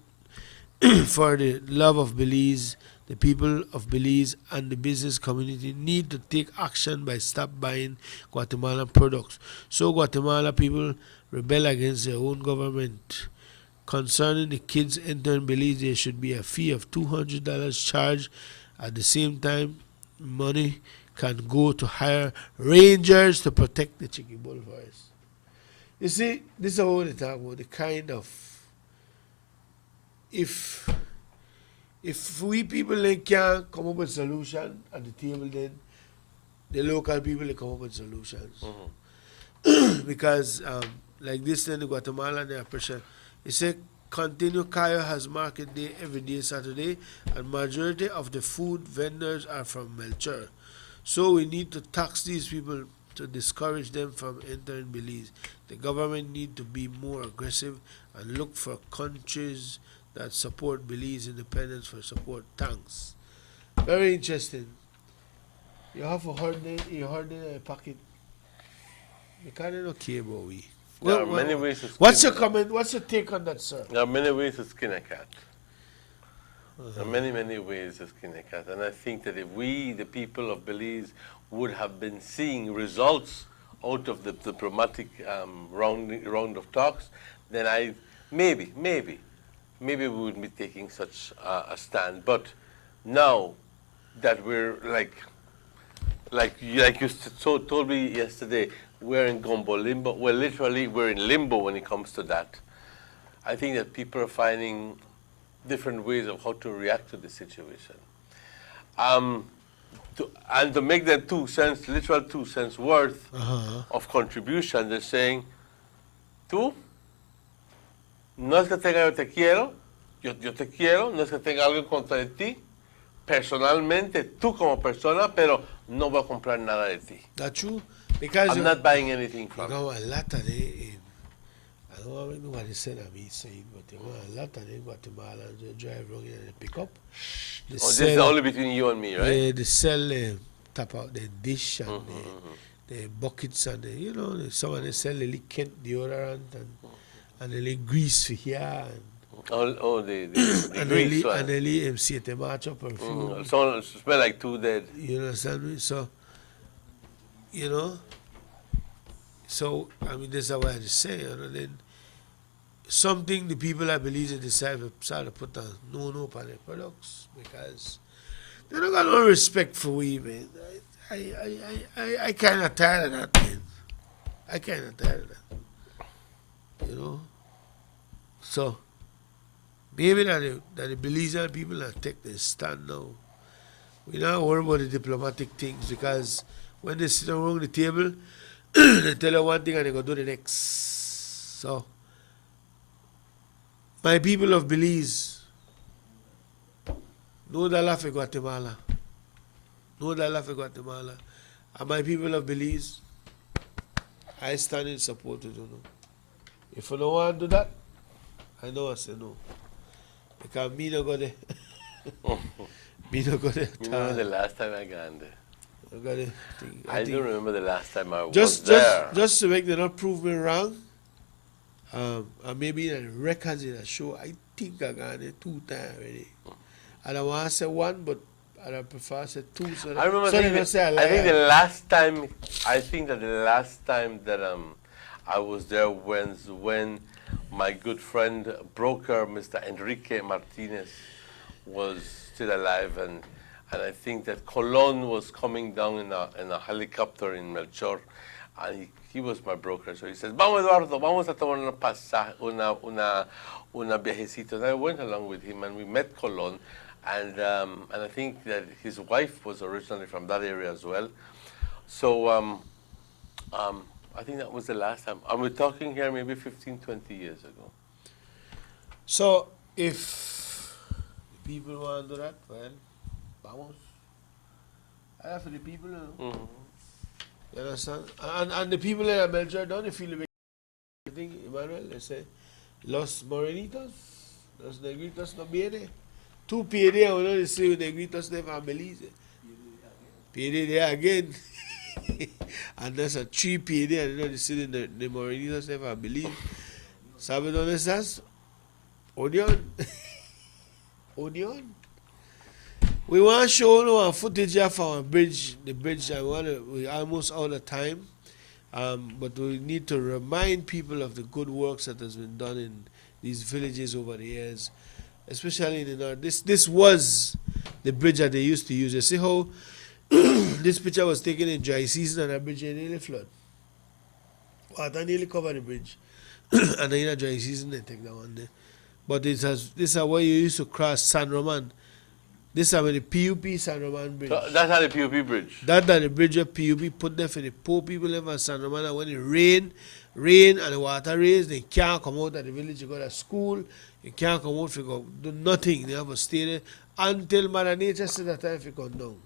for the love of Belize. The people of Belize and the business community need to take action by stop buying Guatemalan products. So Guatemala people rebel against their own government. Concerning the kids entering Belize, there should be a fee of $200 charged. At the same time, money can go to hire rangers to protect the Chicky Bull Forest. You see, this is how they talk about the kind of, if if we people then can't come up with solution at the table, then the local people they come up with solutions. Because like this in Guatemala, they are pressure. They say continue Cayo has market day every day Saturday, and majority of the food vendors are from Melchor. So we need to tax these people to discourage them from entering Belize. The government need to be more aggressive and look for countries that support Belize independence for support. Thanks. Very interesting. You have a hard pocket. You can't not care about we. There are many ways to What's skin your comment? What's your take on that, sir? There are many ways to skin a cat. There are many, many ways to skin a cat. And I think that if we, the people of Belize, would have been seeing results out of the diplomatic round of talks, then maybe we wouldn't be taking such a stand. But now that we're like you told me yesterday, we're in gumbo limbo. Well, literally, we're in limbo when it comes to that. I think that people are finding different ways of how to react to the situation. And to make them 2 cents, literal 2 cents worth of contribution, they're saying, tú, no es que tenga yo te quiero, yo te quiero, no es que tenga algo en contra de ti, personalmente, tú como persona, pero no voy a comprar nada de ti. That's true. Because I'm not buying anything from you. A lot of them, I don't know what they said of me saying, but a lot of them Guatemalans they drive around here and pick up. This is only between you and me, right? They sell tap out the dish and the buckets and some of them sell the Kent deodorant and the grease for here and the and grease one. And the MC Temacho perfume. So it smell like two dead. You understand me? So, so I mean, this is what I just say. Then something the people I believe in decide to put a no on their products because they don't got no respect for we, man. I kind of tired of that, man. I kind of tired of that. So maybe that the Belizean people that take their stand now. We not worry about the diplomatic things because when they sit around the table, they tell you one thing and they go do the next. So, my people of Belize, no dollar for Guatemala. No dollar for Guatemala. And my people of Belize, I stand in support of you. If you don't want to do that, I know I say no. Because me no go there. Me no go there. You remember the last time I got there? I don't remember the last time I was there. Just to make them not prove me wrong, and maybe in the records in the show, I think I got it 2 times already. I don't want to say 1, but I prefer to say 2. So I remember. I think the last time that I was there was when my good friend broker Mr. Enrique Martinez was still alive, and I think that Colon was coming down in a helicopter in Melchor, and he was my broker. So he said, "Vamos Eduardo, vamos a tomar una viajecito." And I went along with him, and we met Colon, and I think that his wife was originally from that area as well. So I think that was the last time. And we're talking here maybe 15, 20 years ago. So if people want to do that, well, vamos. For the people, you understand? And the people that are Melchor down, they feel the thing, Emmanuel, they say, Los Morenitos, Los Negritos no viene. 2 PDA, uno they say Negritos de Belize. PDA there again. And there's a 3 PDA, and they say the Morenitos de Belize. ¿Sabe dónde estás? Union. Union. We want to show a footage of our bridge, the bridge. We're almost out of time, but we need to remind people of the good works that has been done in these villages over the years, especially in the north. This was the bridge that they used to use. You see how this picture was taken in dry season and the bridge nearly flood. Water nearly covered the bridge, and then in a dry season they take that one there. But this is where you used to cross San Roman. This is the PUP San Roman Bridge. So that's not the PUP bridge. That's the bridge of PUP put there for the poor people live in San Roman. And when it rain and the water raise, they can't come out of the village to go to school. You can't come out to go do nothing. They have to stay there until Mother Nature says that time to come down.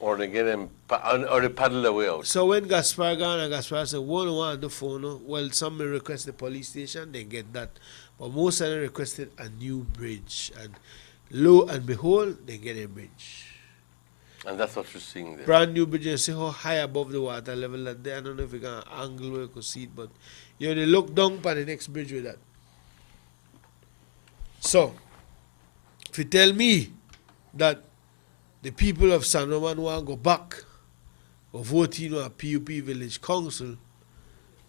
Or they get them, or they paddle their way out. So when Gaspar gone and Gaspar said, "One want the phone," well, some may request the police station, they get that. But most of them requested a new bridge. And lo and behold, they get a bridge. And that's what you're seeing there. Brand new bridge. You see how high above the water level that there. I don't know if you can angle where you could see it, but you know, they look down upon the next bridge with that. So, if you tell me that the people of San Roman want to go back or vote in a PUP village council,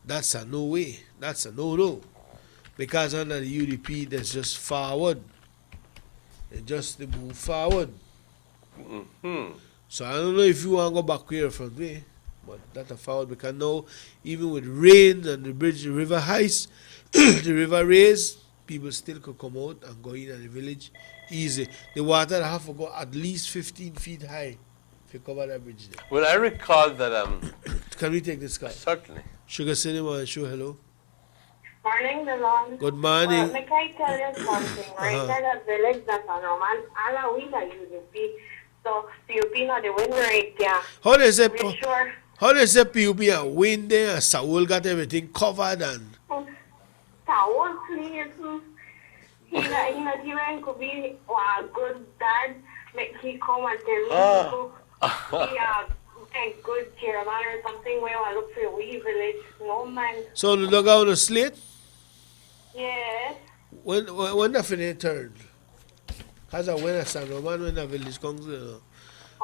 that's a no way. That's a no-no. Because under the UDP, there's just forward. They just they move forward. Mm-hmm. So I don't know if you want to go back here from there, but that's a forward because now, even with rain and the bridge, the river heights, the river raise, people still could come out and go in the village easy. The water have to go at least 15 feet high if you cover that bridge there. Well, I recall that. Can we take this call? Certainly. Sugar Cinema and show hello. Morning, Delon. Good morning. Well, may I tell you something? Right at the village that's on Roman, all we are UDP. So, PUP not the win right there. How they say, We sure. how they say PUP and win there and Saul got everything covered and... Saul, please. He not even could be a good dad. Make he come and tell people he a good chairman or something where I look for a wee village. No man. So the dog on the slate? Yes. When the finale turned? Because I went to San Roman when the village comes, you know.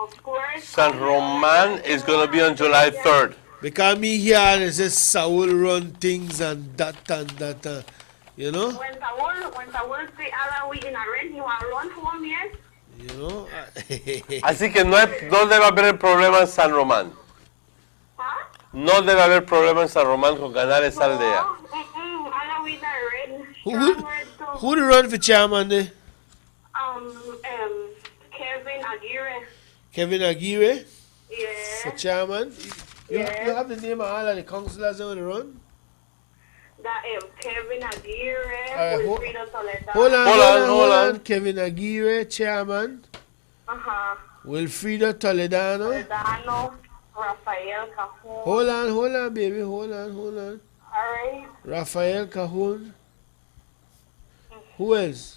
Of course. San Roman is going to be on July 3rd. Because me here, they say Saul run things and that and that, you know? When Saul say all we in a red, you want to run home, yes? You know? Así que no debe haber problema en San Román. No debe haber problema en San Román con ganar esa aldea. Who the run for chairman there? Kevin Aguirre. Kevin Aguirre? Yeah. For chairman? You have the name of all of the councillors on the run? That Kevin Aguirre, Alright, Wilfredo Toledano. Hold on. Kevin Aguirre, chairman. Wilfredo Toledano. Rafael Cajon. Hold on, baby. Hold on. Alright. Rafael Cajon. Who else?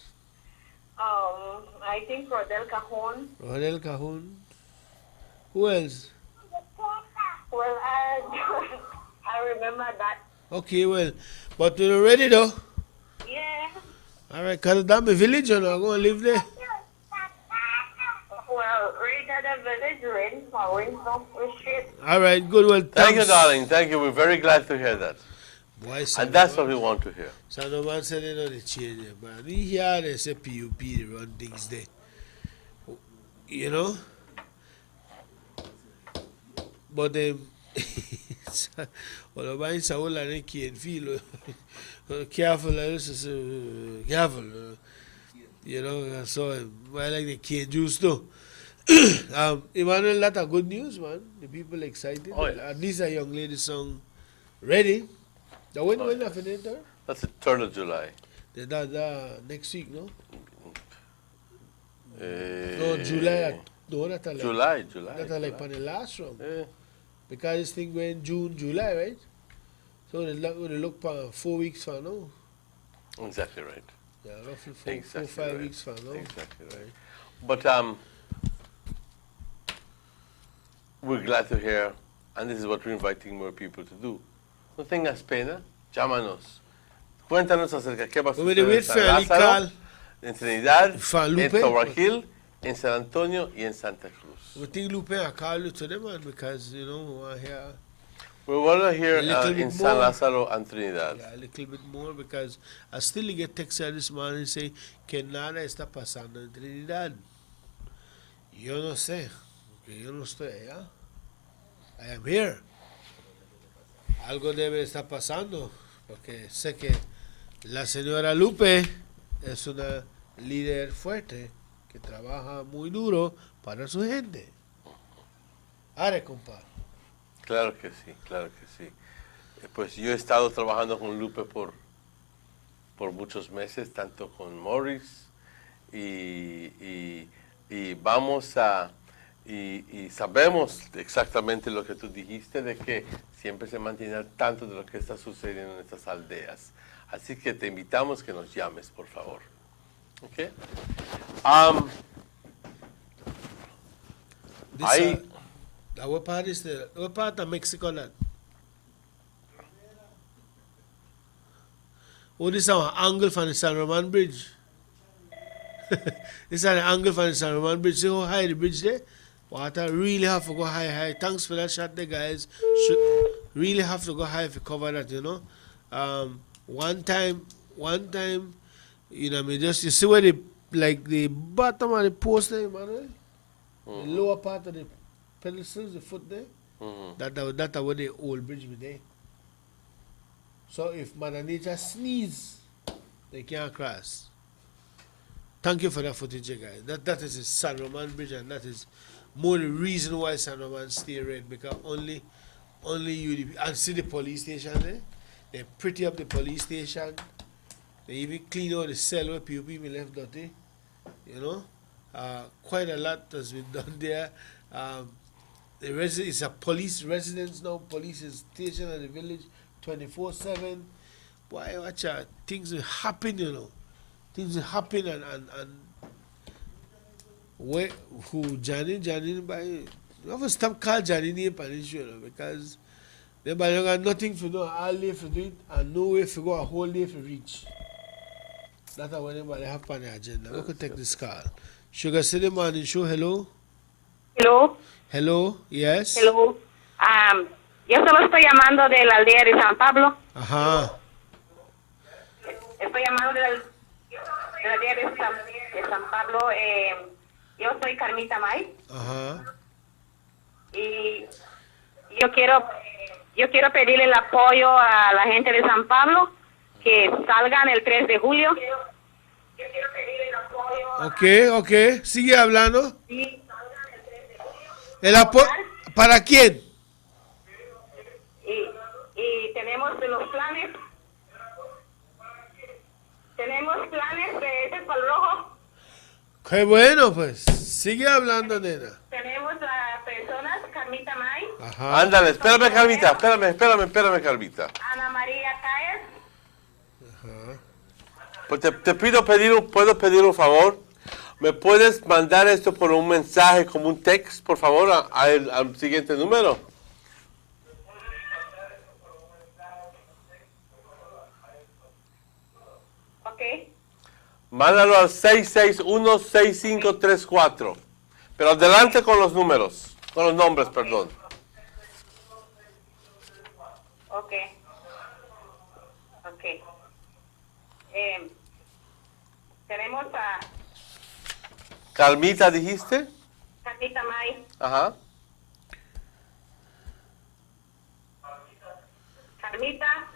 I think Rodel Cajon. Rodel Cajon. Who else? Well, I remember that. Okay, well, but you're ready though? Yeah. All right, because that's my village, and I'm going to live there. Well, right at the village, rain, so we're straight. All right, good. Well, Thank you, darling. Thank you. We're very glad to hear that. Why, and that's what we want to hear. San Roman said they know they change it, man. We here, they say PUP, they run things there. You know? But well, the man Saul and they can't feel careful, careful. You know, so I like the cane juice too. Emmanuel, that's a good news, man. The people excited. Oh, yeah. At least a young lady song ready. When the finale? That's the 3rd of July. Next week, no? No, July. No, that's like July. That's like for the last round. Because this thing going June, July, right? So they look for 4 weeks from now. Exactly right. Yeah, roughly 4 or 5 weeks from now. Exactly right. But we're glad to hear, and this is what we're inviting more people to do. No tengas pena, llámanos. Cuéntanos acerca de qué va a suceder en San Lázaro, en Trinidad, en Tobargil, en San Antonio y en Santa Cruz. We think Lupe I call you to them, man, because, you know, we want to hear... We want to hear in San Lázaro and Trinidad. Yeah, a little bit more, because I still get text this morning saying que nada está pasando en Trinidad. Yo no sé, porque yo no estoy allá. I am here. Algo debe estar pasando, porque sé que la señora Lupe es una líder fuerte que trabaja muy duro para su gente. Are, compa. Claro que sí, claro que sí. Pues yo he estado trabajando con Lupe por muchos meses, tanto con Morris, y vamos a, y sabemos exactamente lo que tú dijiste, de que siempre se mantiene al tanto de lo que está sucediendo en estas aldeas. Así que te invitamos que nos llames, por favor. ¿Ok? What part is what part of Mexico that? Oh, this is an angle from the San Roman Bridge. This is an angle from the San Roman Bridge. See how high the bridge there? Water really have to go high. Thanks for that shot there, guys. Really have to go high if you cover that, you know. One time, you know, you see where the bottom of the post there, Emmanuel? The lower part of the pedestals, the foot there? That's where the old bridge be there. So if Mother Nature sneeze, they can't cross. Thank you for that footage, guys. That is the San Roman Bridge, and that is more the reason why San Roman stay red, because only UDP. And see the police station there? They pretty up the police station. They even clean out the cell where people left dirty. You know? Quite a lot has been done there. It's a police residence now, police is stationed at the village 24/7. Boy, watch out. Things will happen, you know. Things will happen, and where who Johnny by you have to stop call Johnny name Peninsula, you know, because they don't got nothing to do, all day to do it, and no way to go a whole day to reach. That's what anybody have on the agenda. We could take this call. Sugar City Morning Show, hello. Hello. Hello, yes. Hello. Yo solo estoy llamando de la aldea de San Pablo. Ajá. Estoy llamando de la aldea de San Pablo. Yo soy Carmita May. Ajá. Y yo quiero pedirle el apoyo a la gente de San Pablo que salgan el 3 de julio. Ok. Sigue hablando. ¿El apoyo para quién? Y tenemos los planes. Tenemos planes de este Pal Rojo. Qué bueno, pues. Sigue hablando, nena. Tenemos las personas, Carmita May. Ajá. Ándale, espérame, Carmita. Espérame, Carmita. Ana María Cáez. Pues ¿puedo pedir un favor? ¿Me puedes mandar esto por un mensaje, como un text, por favor, al siguiente número? Ok. Mándalo al 661-6534. Pero adelante con los números, con los nombres, perdón. Ok. Tenemos a Carmita, ¿dijiste? Carmita May. Ajá. Carmita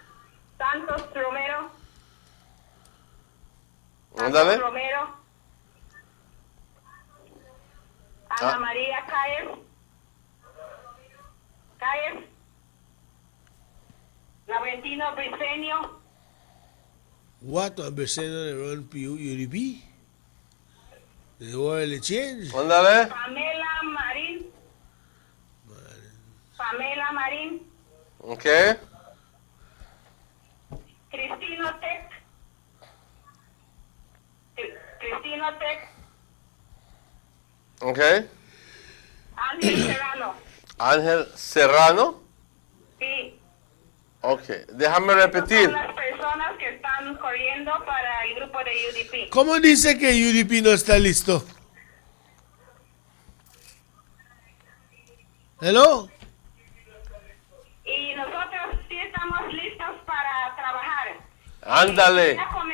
Santos Romero. Ándale. Romero. Ana María Cáez. Laurentino Briceño. What on Briceño de run UDP? The oil change. Ándale. Pamela Marín. Ok. Cristino Tech. Ok. Ángel Serrano. Ángel Serrano. Sí. Ok. Déjame repetir. Son las personas que están corriendo para el grupo de UDP. ¿Cómo dice que UDP no está listo? Hello. Y nosotros sí estamos listos para trabajar. Ándale. Estamos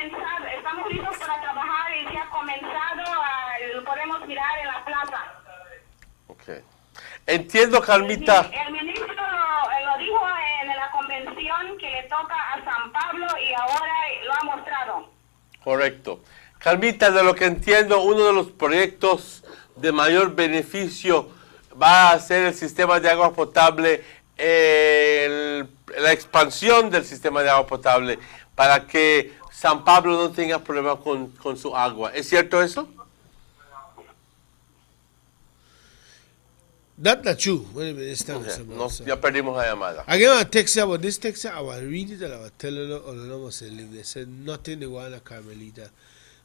listos para trabajar y se ha comenzado, lo podemos mirar en la plaza. Ok. Entiendo, Carmita. El ministro lo dijo en la convención que le toca a San Pablo y ahora lo ha mostrado. Correcto. Carmita, de lo que entiendo, uno de los proyectos de mayor beneficio va a ser el sistema de agua potable, la expansión del sistema de agua potable para que San Pablo no tenga problemas con su agua. ¿Es cierto eso? That's not true. Wait a minute, this time Okay. is about, No, so. ya perdimos la llamada. I gave a text about this text. I will read it and I will tell her or the number say live. They said nothing they want a Carmelita.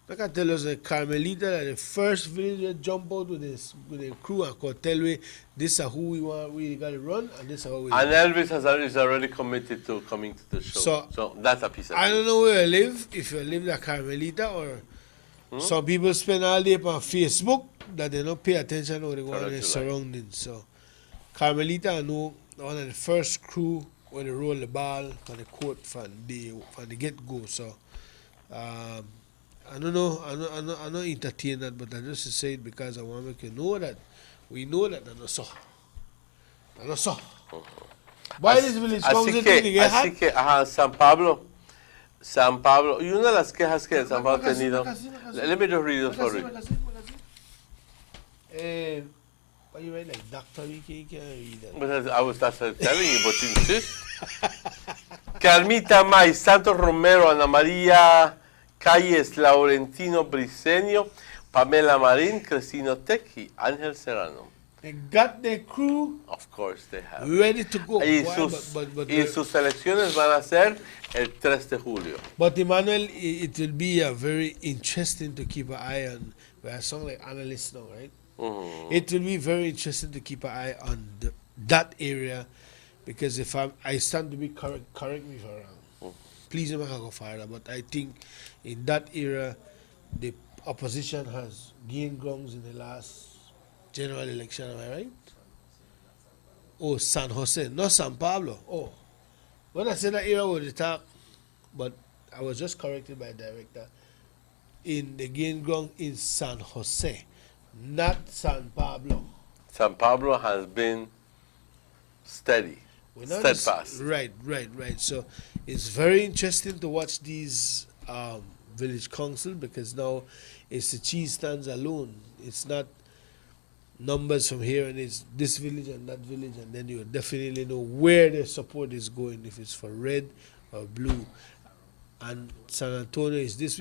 I can tell us the Carmelita that the first village that jump out with the crew and could tell me this is who we want, we got to run, and this is how we. And Elvis is already committed to coming to the show. So that's a piece of I don't know where you live, if you live in Carmelita or some people spend all day on Facebook that they don't pay attention to what they go on in their surroundings. So Carmelita, I know one of the first crew when they roll the ball on the court from the get-go. So I don't know, I don't entertain that, but I just say it because I want to make you know that we know that I know so. I know so. Why this village comes into the get así que, San Pablo, y una de las quejas que San Pablo ha tenido, let me just read it for you. Why you write like Dr. Wiki? You can't read that. Because I was telling you, but you insist. Carmita May, Santos Romero, Ana María Calles, Laurentino Briceño, Pamela Marín, Crescino Tequi, Ángel Serrano. They got their crew. Of course they have. Ready to go. Y Why, sus elecciones van a ser el 3 de julio. But Emmanuel, it will be very interesting to keep an eye on. I sound like analyst now, right? Mm-hmm. It will be very interesting to keep an eye on that area, because if I stand to be correct me if I'm wrong. Please don't go further, but I think in that area, the opposition has gained grounds in the last general election. Am I right? Oh, San Jose, not San Pablo. Oh, when I said that area was the top, but I was just corrected by the director. In the gain ground in San Jose, not San Pablo. San Pablo has been steady, steadfast. Right. So it's very interesting to watch these village council, because now it's the cheese stands alone. It's not numbers from here and it's this village and that village, and then you definitely know where the support is going, if it's for red or blue. And San Antonio is this.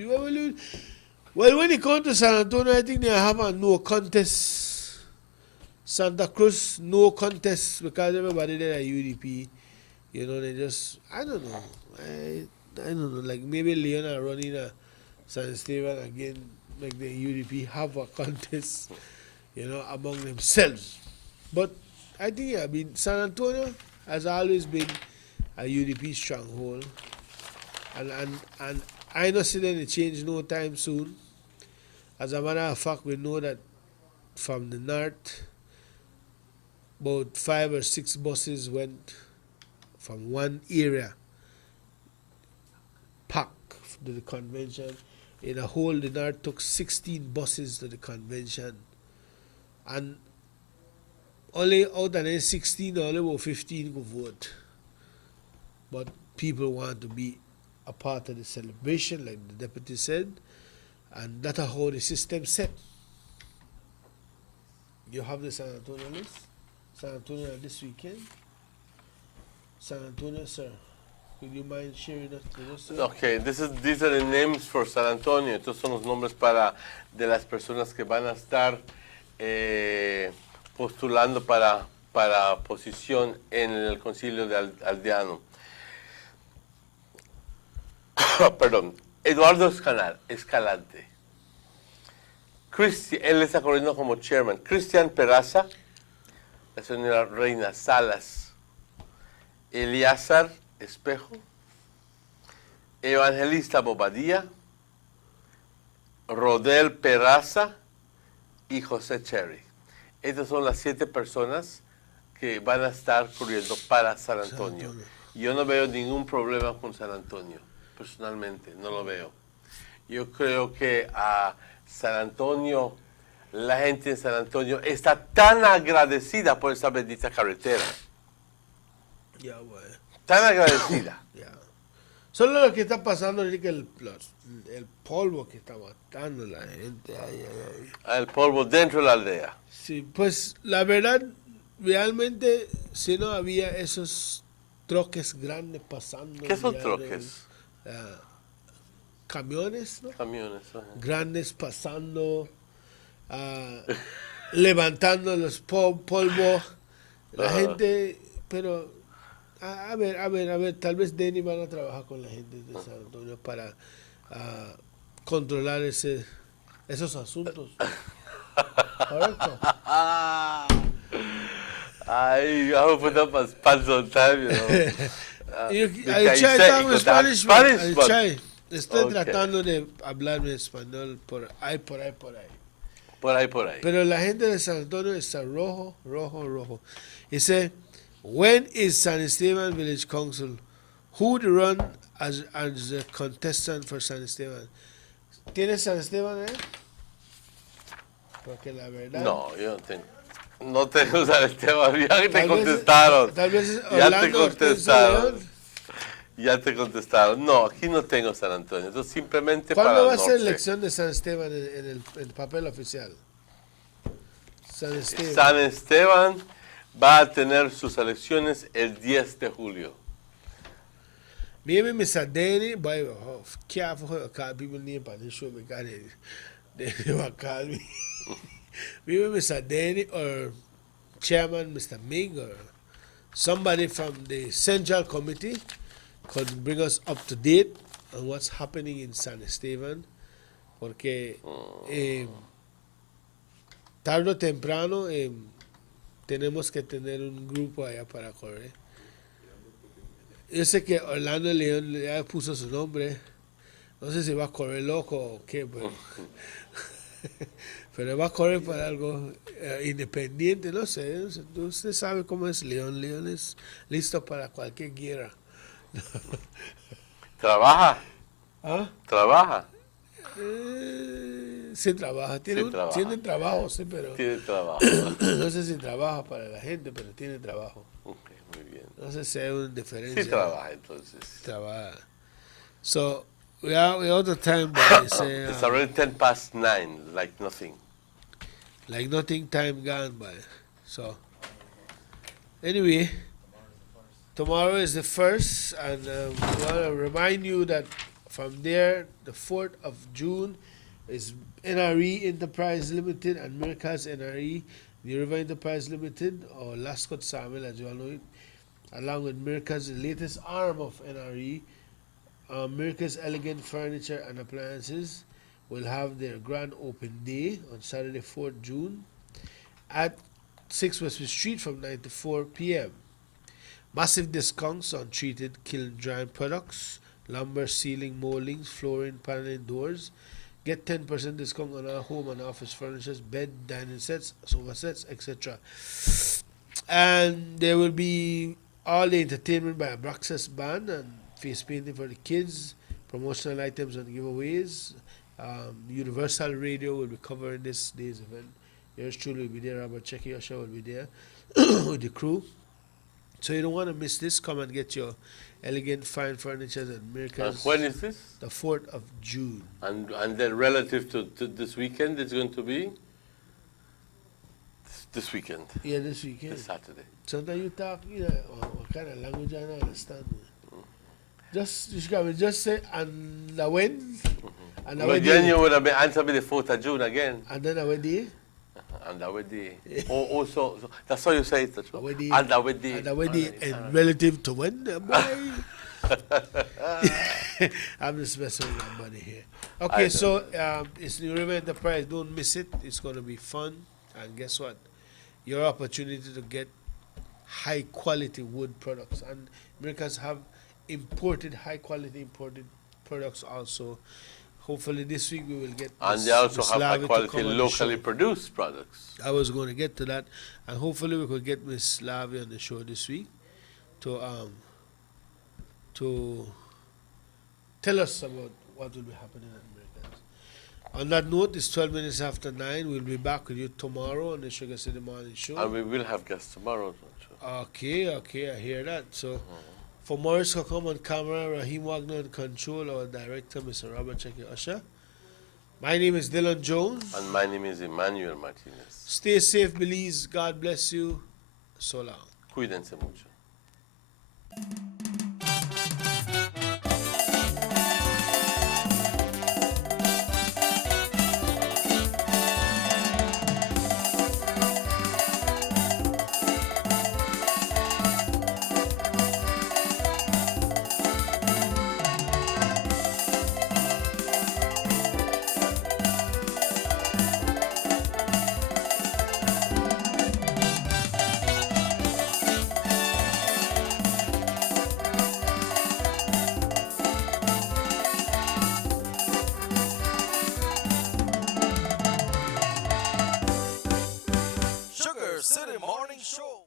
Well, when it comes to San Antonio, I think they have a no contest. Santa Cruz, no contest, because everybody there at UDP. You know, they just, I don't know. I don't know. Like maybe Leona running a San Esteban again, make the UDP have a contest, you know, among themselves. But I think, San Antonio has always been a UDP stronghold. And I don't see any change no time soon. As a matter of fact, we know that from the north, about 5 or 6 buses went from one area, packed to the convention. In a whole, the north took 16 buses to the convention. And only out of the 16, only about 15 go vote. But people want to be a part of the celebration, like the deputy said, and that's how the system set. You have the San Antonio list. San Antonio this weekend. San Antonio, sir. Would you mind sharing that with us, sir? Okay, these are the names for San Antonio. Estos son los nombres de las personas que van a estar postulando para posición en el concilio de Aldeano. Perdón, Eduardo Escalante. Él está corriendo como chairman. Cristian Peraza, la señora Reina Salas, Eliazar Espejo, Evangelista Bobadilla, Rodel Peraza y José Cherry. Estas son las 7 personas que van a estar corriendo para San Antonio. Yo no veo ningún problema con San Antonio, personalmente, no lo veo. Yo creo que a San Antonio, la gente de San Antonio está tan agradecida por esa bendita carretera. Yeah, well. Tan agradecida. Solo lo que está pasando es que el polvo que está matando a la gente. Ay, ay, ay. El polvo dentro de la aldea. Sí, pues la verdad, realmente, si no había esos troques grandes pasando. ¿Qué son ya troques? Camiones, ¿no? Camiones. Ajá. Grandes pasando, levantando los polvo. La Ajá. gente, pero a ver, tal vez Denny van a trabajar con la gente de San Antonio para controlar esos asuntos. Correcto. I would put up a spans on time, you know. I'll try to talk Spanish, man. I'll but- try. Estoy Okay. tratando de hablar en español por ahí. Por ahí. Pero la gente de San Antonio está rojo. He said, when is San Esteban Village Council? Who to run as a contestant for San Esteban? ¿Tienes San Esteban, Porque la verdad... No, yo no tengo. No tengo San Esteban, ya te Tal vez- contestaron. tal vez Ya te Orlando, contestaron. Ya te contestaron. No, aquí no tengo San Antonio. Entonces simplemente para ¿Cuándo va el a ser la norte. elección de San Esteban en el papel oficial? San Esteban. San Esteban va a tener sus elecciones el 10 de julio. Maybe Mr. Danny, boy, careful how you call people name on this show because they will call me. Maybe Mr. Danny or Chairman Mr. Ming or somebody from the Central Committee could bring us up to date on what's happening in San Esteban. Porque tarde o temprano tenemos que tener un grupo allá para correr. Yo sé que Orlando León ya puso su nombre. No sé si va a correr loco o qué, pero va a correr para algo independiente, no sé. Usted sabe cómo es León. León es listo para cualquier guerra. ¿Trabaja? ¿Ah? ¿Trabaja? Sí trabaja. Tiene trabajo, sí, pero... Tiene trabajo. No sé si trabaja para la gente, pero tiene trabajo. Ok, muy bien. No sé si hay una diferencia. Sí trabaja, entonces. Trabaja. So, we all the time, but say, It's already 10 past 9, like nothing. like nothing time gone by. So, anyway, tomorrow is the 1st, and we want to remind you that from there, the 4th of June is NRE Enterprise Limited and Miracles NRE, the River Enterprise Limited, or Lascott Samuel as you all know it, along with Miracles, the latest arm of NRE, Miracles Elegant Furniture and Appliances will have their grand open day on Saturday, 4th June at 6 Westwood Street from 9 to 4 p.m. Massive discounts on treated kiln drying products, lumber, ceiling, moldings, flooring, paneling, doors. Get 10% discount on all home and office furnitures, bed, dining sets, sofa sets, etc. And there will be all the entertainment by a Braxis band and face painting for the kids, promotional items and giveaways. Universal Radio will be covering this day's event. Yours truly will be there. Robert Checky Usher will be there with the crew. So you don't want to miss this. Come and get your elegant, fine furniture and miracles. And when is this? The 4th of June. And then relative to this weekend, it's going to be? This weekend. Yeah, this weekend. This Saturday. Sometimes you talk, what kind of language I don't understand. Just say, and the when? And the But when then day? you would have answer me the 4th of June again. And then the when day? And that would be. So that's how you say it. That's When day? And that would be. And the when day in relative to when? Boy. I'm just messing with my money here. Okay, so it's New River Enterprise. Don't miss it. It's going to be fun. And guess what? Your opportunity to get high quality wood products. And Americans have high quality imported products also. Hopefully this week we will get And Miss- they also Miss have high Lavi to quality come on the locally show. produced products. I was going to get to that, and hopefully we could get Miss Lavi on the show this week to tell us about what will be happening at Americans. On that note, it's 12 minutes after 9. We'll be back with you tomorrow on the Sugar City Morning Show. And we will have guests tomorrow. Okay, I hear that. So For Morris Kokom on camera, Raheem Wagner on control, our director, Mr. Robert Checky Usher. My name is Dylan Jones. And my name is Emmanuel Martinez. Stay safe, Belize. God bless you. So long. Cuídense mucho. Sugar City Morning Show.